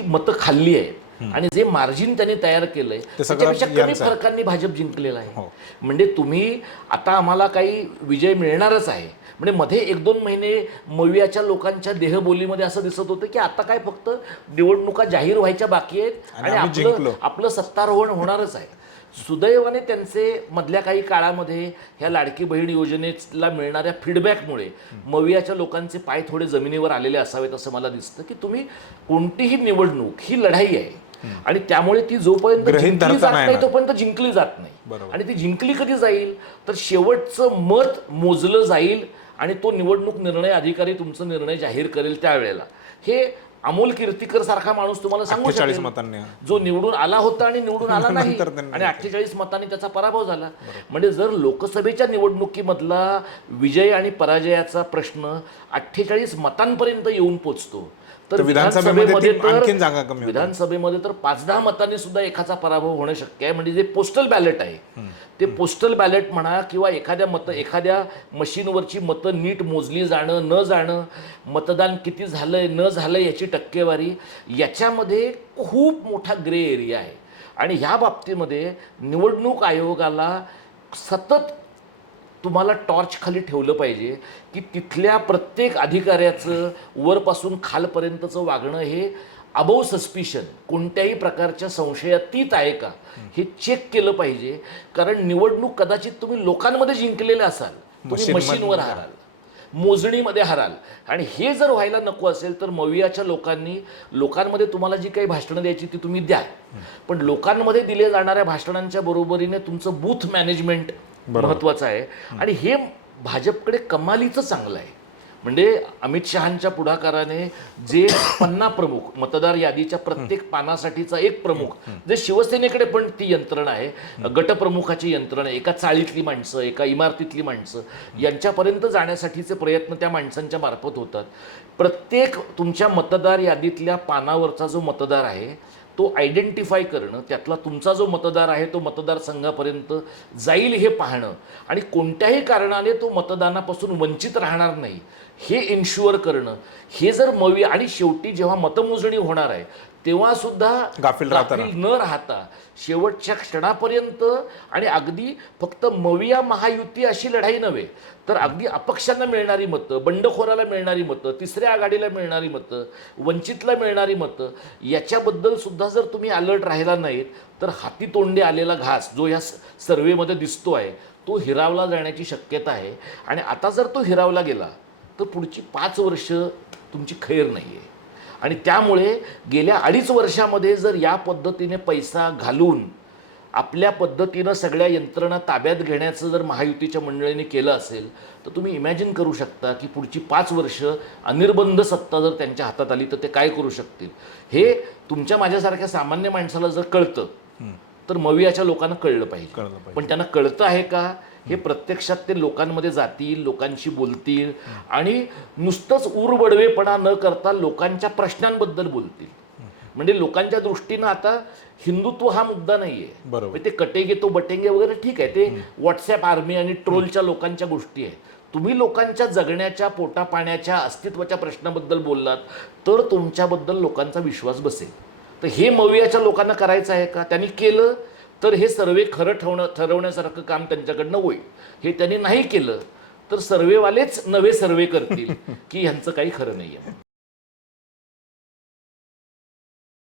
मतं खाल्ली आहेत आणि जे मार्जिन त्यांनी तयार केलंय त्याच्यापेक्षा कमी फरकांनी भाजप जिंकलेला आहे. म्हणजे तुम्ही आता आम्हाला काही विजय मिळणारच आहे, म्हणजे मध्ये 1-2 महिने मवियाच्या लोकांच्या देहबोलीमध्ये असं दिसत होतं की आता काय फक्त निवडणुका जाहीर व्हायच्या बाकी आहेत आणि आपलं सत्तारोहण होणारच आहे. सुदैवाने त्यांचे मधल्या काही काळामध्ये ह्या लाडकी बहीण योजनेला मिळणाऱ्या फीडबॅकमुळे मवियाच्या लोकांचे पाय थोडे जमिनीवर आलेले असावेत असं मला दिसतं की तुम्ही कोणतीही निवडणूक ही लढाई आहे आणि त्यामुळे ती जोपर्यंत जिंकली जात नाही तोपर्यंत जिंकली जात नाही, आणि ती जिंकली कधी जाईल तर शेवटचं मत मोजलं जाईल आणि तो निवडणूक निर्णय अधिकारी तुमचा निर्णय जाहीर करेल त्यावेळेला. हे अमोल कीर्तीकर सारखा माणूस तुम्हाला सांगू शकेल, जो निवडून आला होता आणि निवडून आला नाही आणि 48 मतांनी त्याचा पराभव झाला. म्हणजे जर लोकसभेच्या निवडणुकीमधला विजय आणि पराजयाचा प्रश्न 48 मतांपर्यंत येऊन पोचतो तर विधानसभेमध्ये तर 5-10 मतांनी सुद्धा एखादा पराभव होणं शक्य आहे. म्हणजे जे पोस्टल बॅलेट आहे ते पोस्टल बॅलेट म्हणा किंवा एखाद्या मशीनवरची मतं नीट मोजली जाणं न जाणं, मतदान किती झालंय न झालंय याची टक्केवारी, याच्यामध्ये खूप मोठा ग्रे एरिया आहे. आणि ह्या बाबतीमध्ये निवडणूक आयोगाला सतत तुम्हाला टॉर्च खाली ठेवलं पाहिजे की तिथल्या प्रत्येक अधिकाऱ्याचं वरपासून खालपर्यंतचं वागणं हे अबोव सस्पिशन, कोणत्याही प्रकारच्या संशयातीत आहे का हे चेक केलं पाहिजे. कारण निवडणूक कदाचित तुम्ही लोकांमध्ये जिंकलेले असाल, तुम्ही मशीनवर हाराल, मोजणीमध्ये हाराल, आणि हे जर व्हायला नको असेल तर मवियाच्या लोकांमध्ये तुम्हाला जी काही भाषणं द्यायची ती तुम्ही द्या, पण लोकांमध्ये दिल्या जाणाऱ्या भाषणांच्या बरोबरीने तुमचं बूथ मॅनेजमेंट महत्वाचं आहे. आणि हे भाजपकडे कमालीचं चांगलं आहे. म्हणजे अमित शहांच्या पुढाकाराने जे 50 प्रमुख मतदार यादीच्या प्रत्येक पानासाठीचा एक प्रमुख, जे शिवसेनेकडे पण ती यंत्रणा आहे, गटप्रमुखाची यंत्रणा, एका चाळीतली माणसं, एका इमारतीतली माणसं यांच्यापर्यंत जाण्यासाठीचे प्रयत्न त्या माणसांच्या मार्फत होतात. प्रत्येक तुमच्या मतदार यादीतल्या पानावरचा जो मतदार आहे तो आयडेंटिफाय करणं, त्यातला तुमचा जो मतदार आहे तो मतदारसंघापर्यंत जाईल हे पाहणं आणि कोणत्याही कारणाने तो मतदानापासून वंचित राहणार नाही हे इन्शुअर करणं, हे जर आणि शेवटी जेव्हा मतमोजणी होणार आहे तेव्हा सुद्धा गाफील न राहता शेवटच्या क्षणापर्यंत आणि अगदी फक्त मविया महायुती अशी लढाई नव्हे तर अगदी अपक्षांना मिळणारी मतं, बंडखोराला मिळणारी मतं, तिसऱ्या आघाडीला मिळणारी मतं, वंचितला मिळणारी मतं याच्याबद्दल सुद्धा जर तुम्ही अलर्ट राहिला नाहीत तर हाती तोंडे आलेला घास जो या सर्वेमध्ये दिसतो आहे तो हिरावला जाण्याची शक्यता आहे. आणि आता जर तो हिरावला गेला तर पुढची 5 वर्ष तुमची खैर नाही आहे. आणि त्यामुळे गेल्या 2.5 वर्षामध्ये जर या पद्धतीने पैसा घालून आपल्या पद्धतीनं सगळ्या यंत्रणा ताब्यात घेण्याचं जर महायुतीच्या मंडळींनी केलं असेल तर तुम्ही इमॅजिन करू शकता की पुढची 5 वर्ष अनिर्बंध सत्ता जर त्यांच्या हातात आली तर ते काय करू शकतील. हे तुमच्या माझ्यासारख्या सामान्य माणसाला जर कळतं तर मवियाच्या लोकांना कळलं पाहिजे. पण त्यांना कळतं आहे का हे प्रत्यक्षात ते लोकांमध्ये जातील, लोकांशी बोलतील आणि नुसतंच उरबडवेपणा न करता लोकांच्या प्रश्नांबद्दल बोलतील. म्हणजे लोकांच्या दृष्टीनं आता हिंदुत्व हा मुद्दा नाहीये. बरोबर. ते कटेगे तो बटेंगे वगैरे ठीक आहे, ते व्हॉट्सॲप आर्मी आणि ट्रोलच्या लोकांच्या गोष्टी आहेत. तुम्ही लोकांच्या जगण्याच्या, पोटा पाण्याच्या, अस्तित्वाच्या प्रश्नाबद्दल बोललात तर तुमच्याबद्दल लोकांचा विश्वास बसेल. तर हे मवियाच्या लोकांना करायचं आहे का? त्यांनी केलं तर हे सर्वे खरं ठरवण्यासारखं काम त्यांच्याकडनं होईल. हे त्यांनी नाही केलं तर सर्वेवालेच नवे सर्वे करतील की ह्यांचं काही खरं नाही आहे.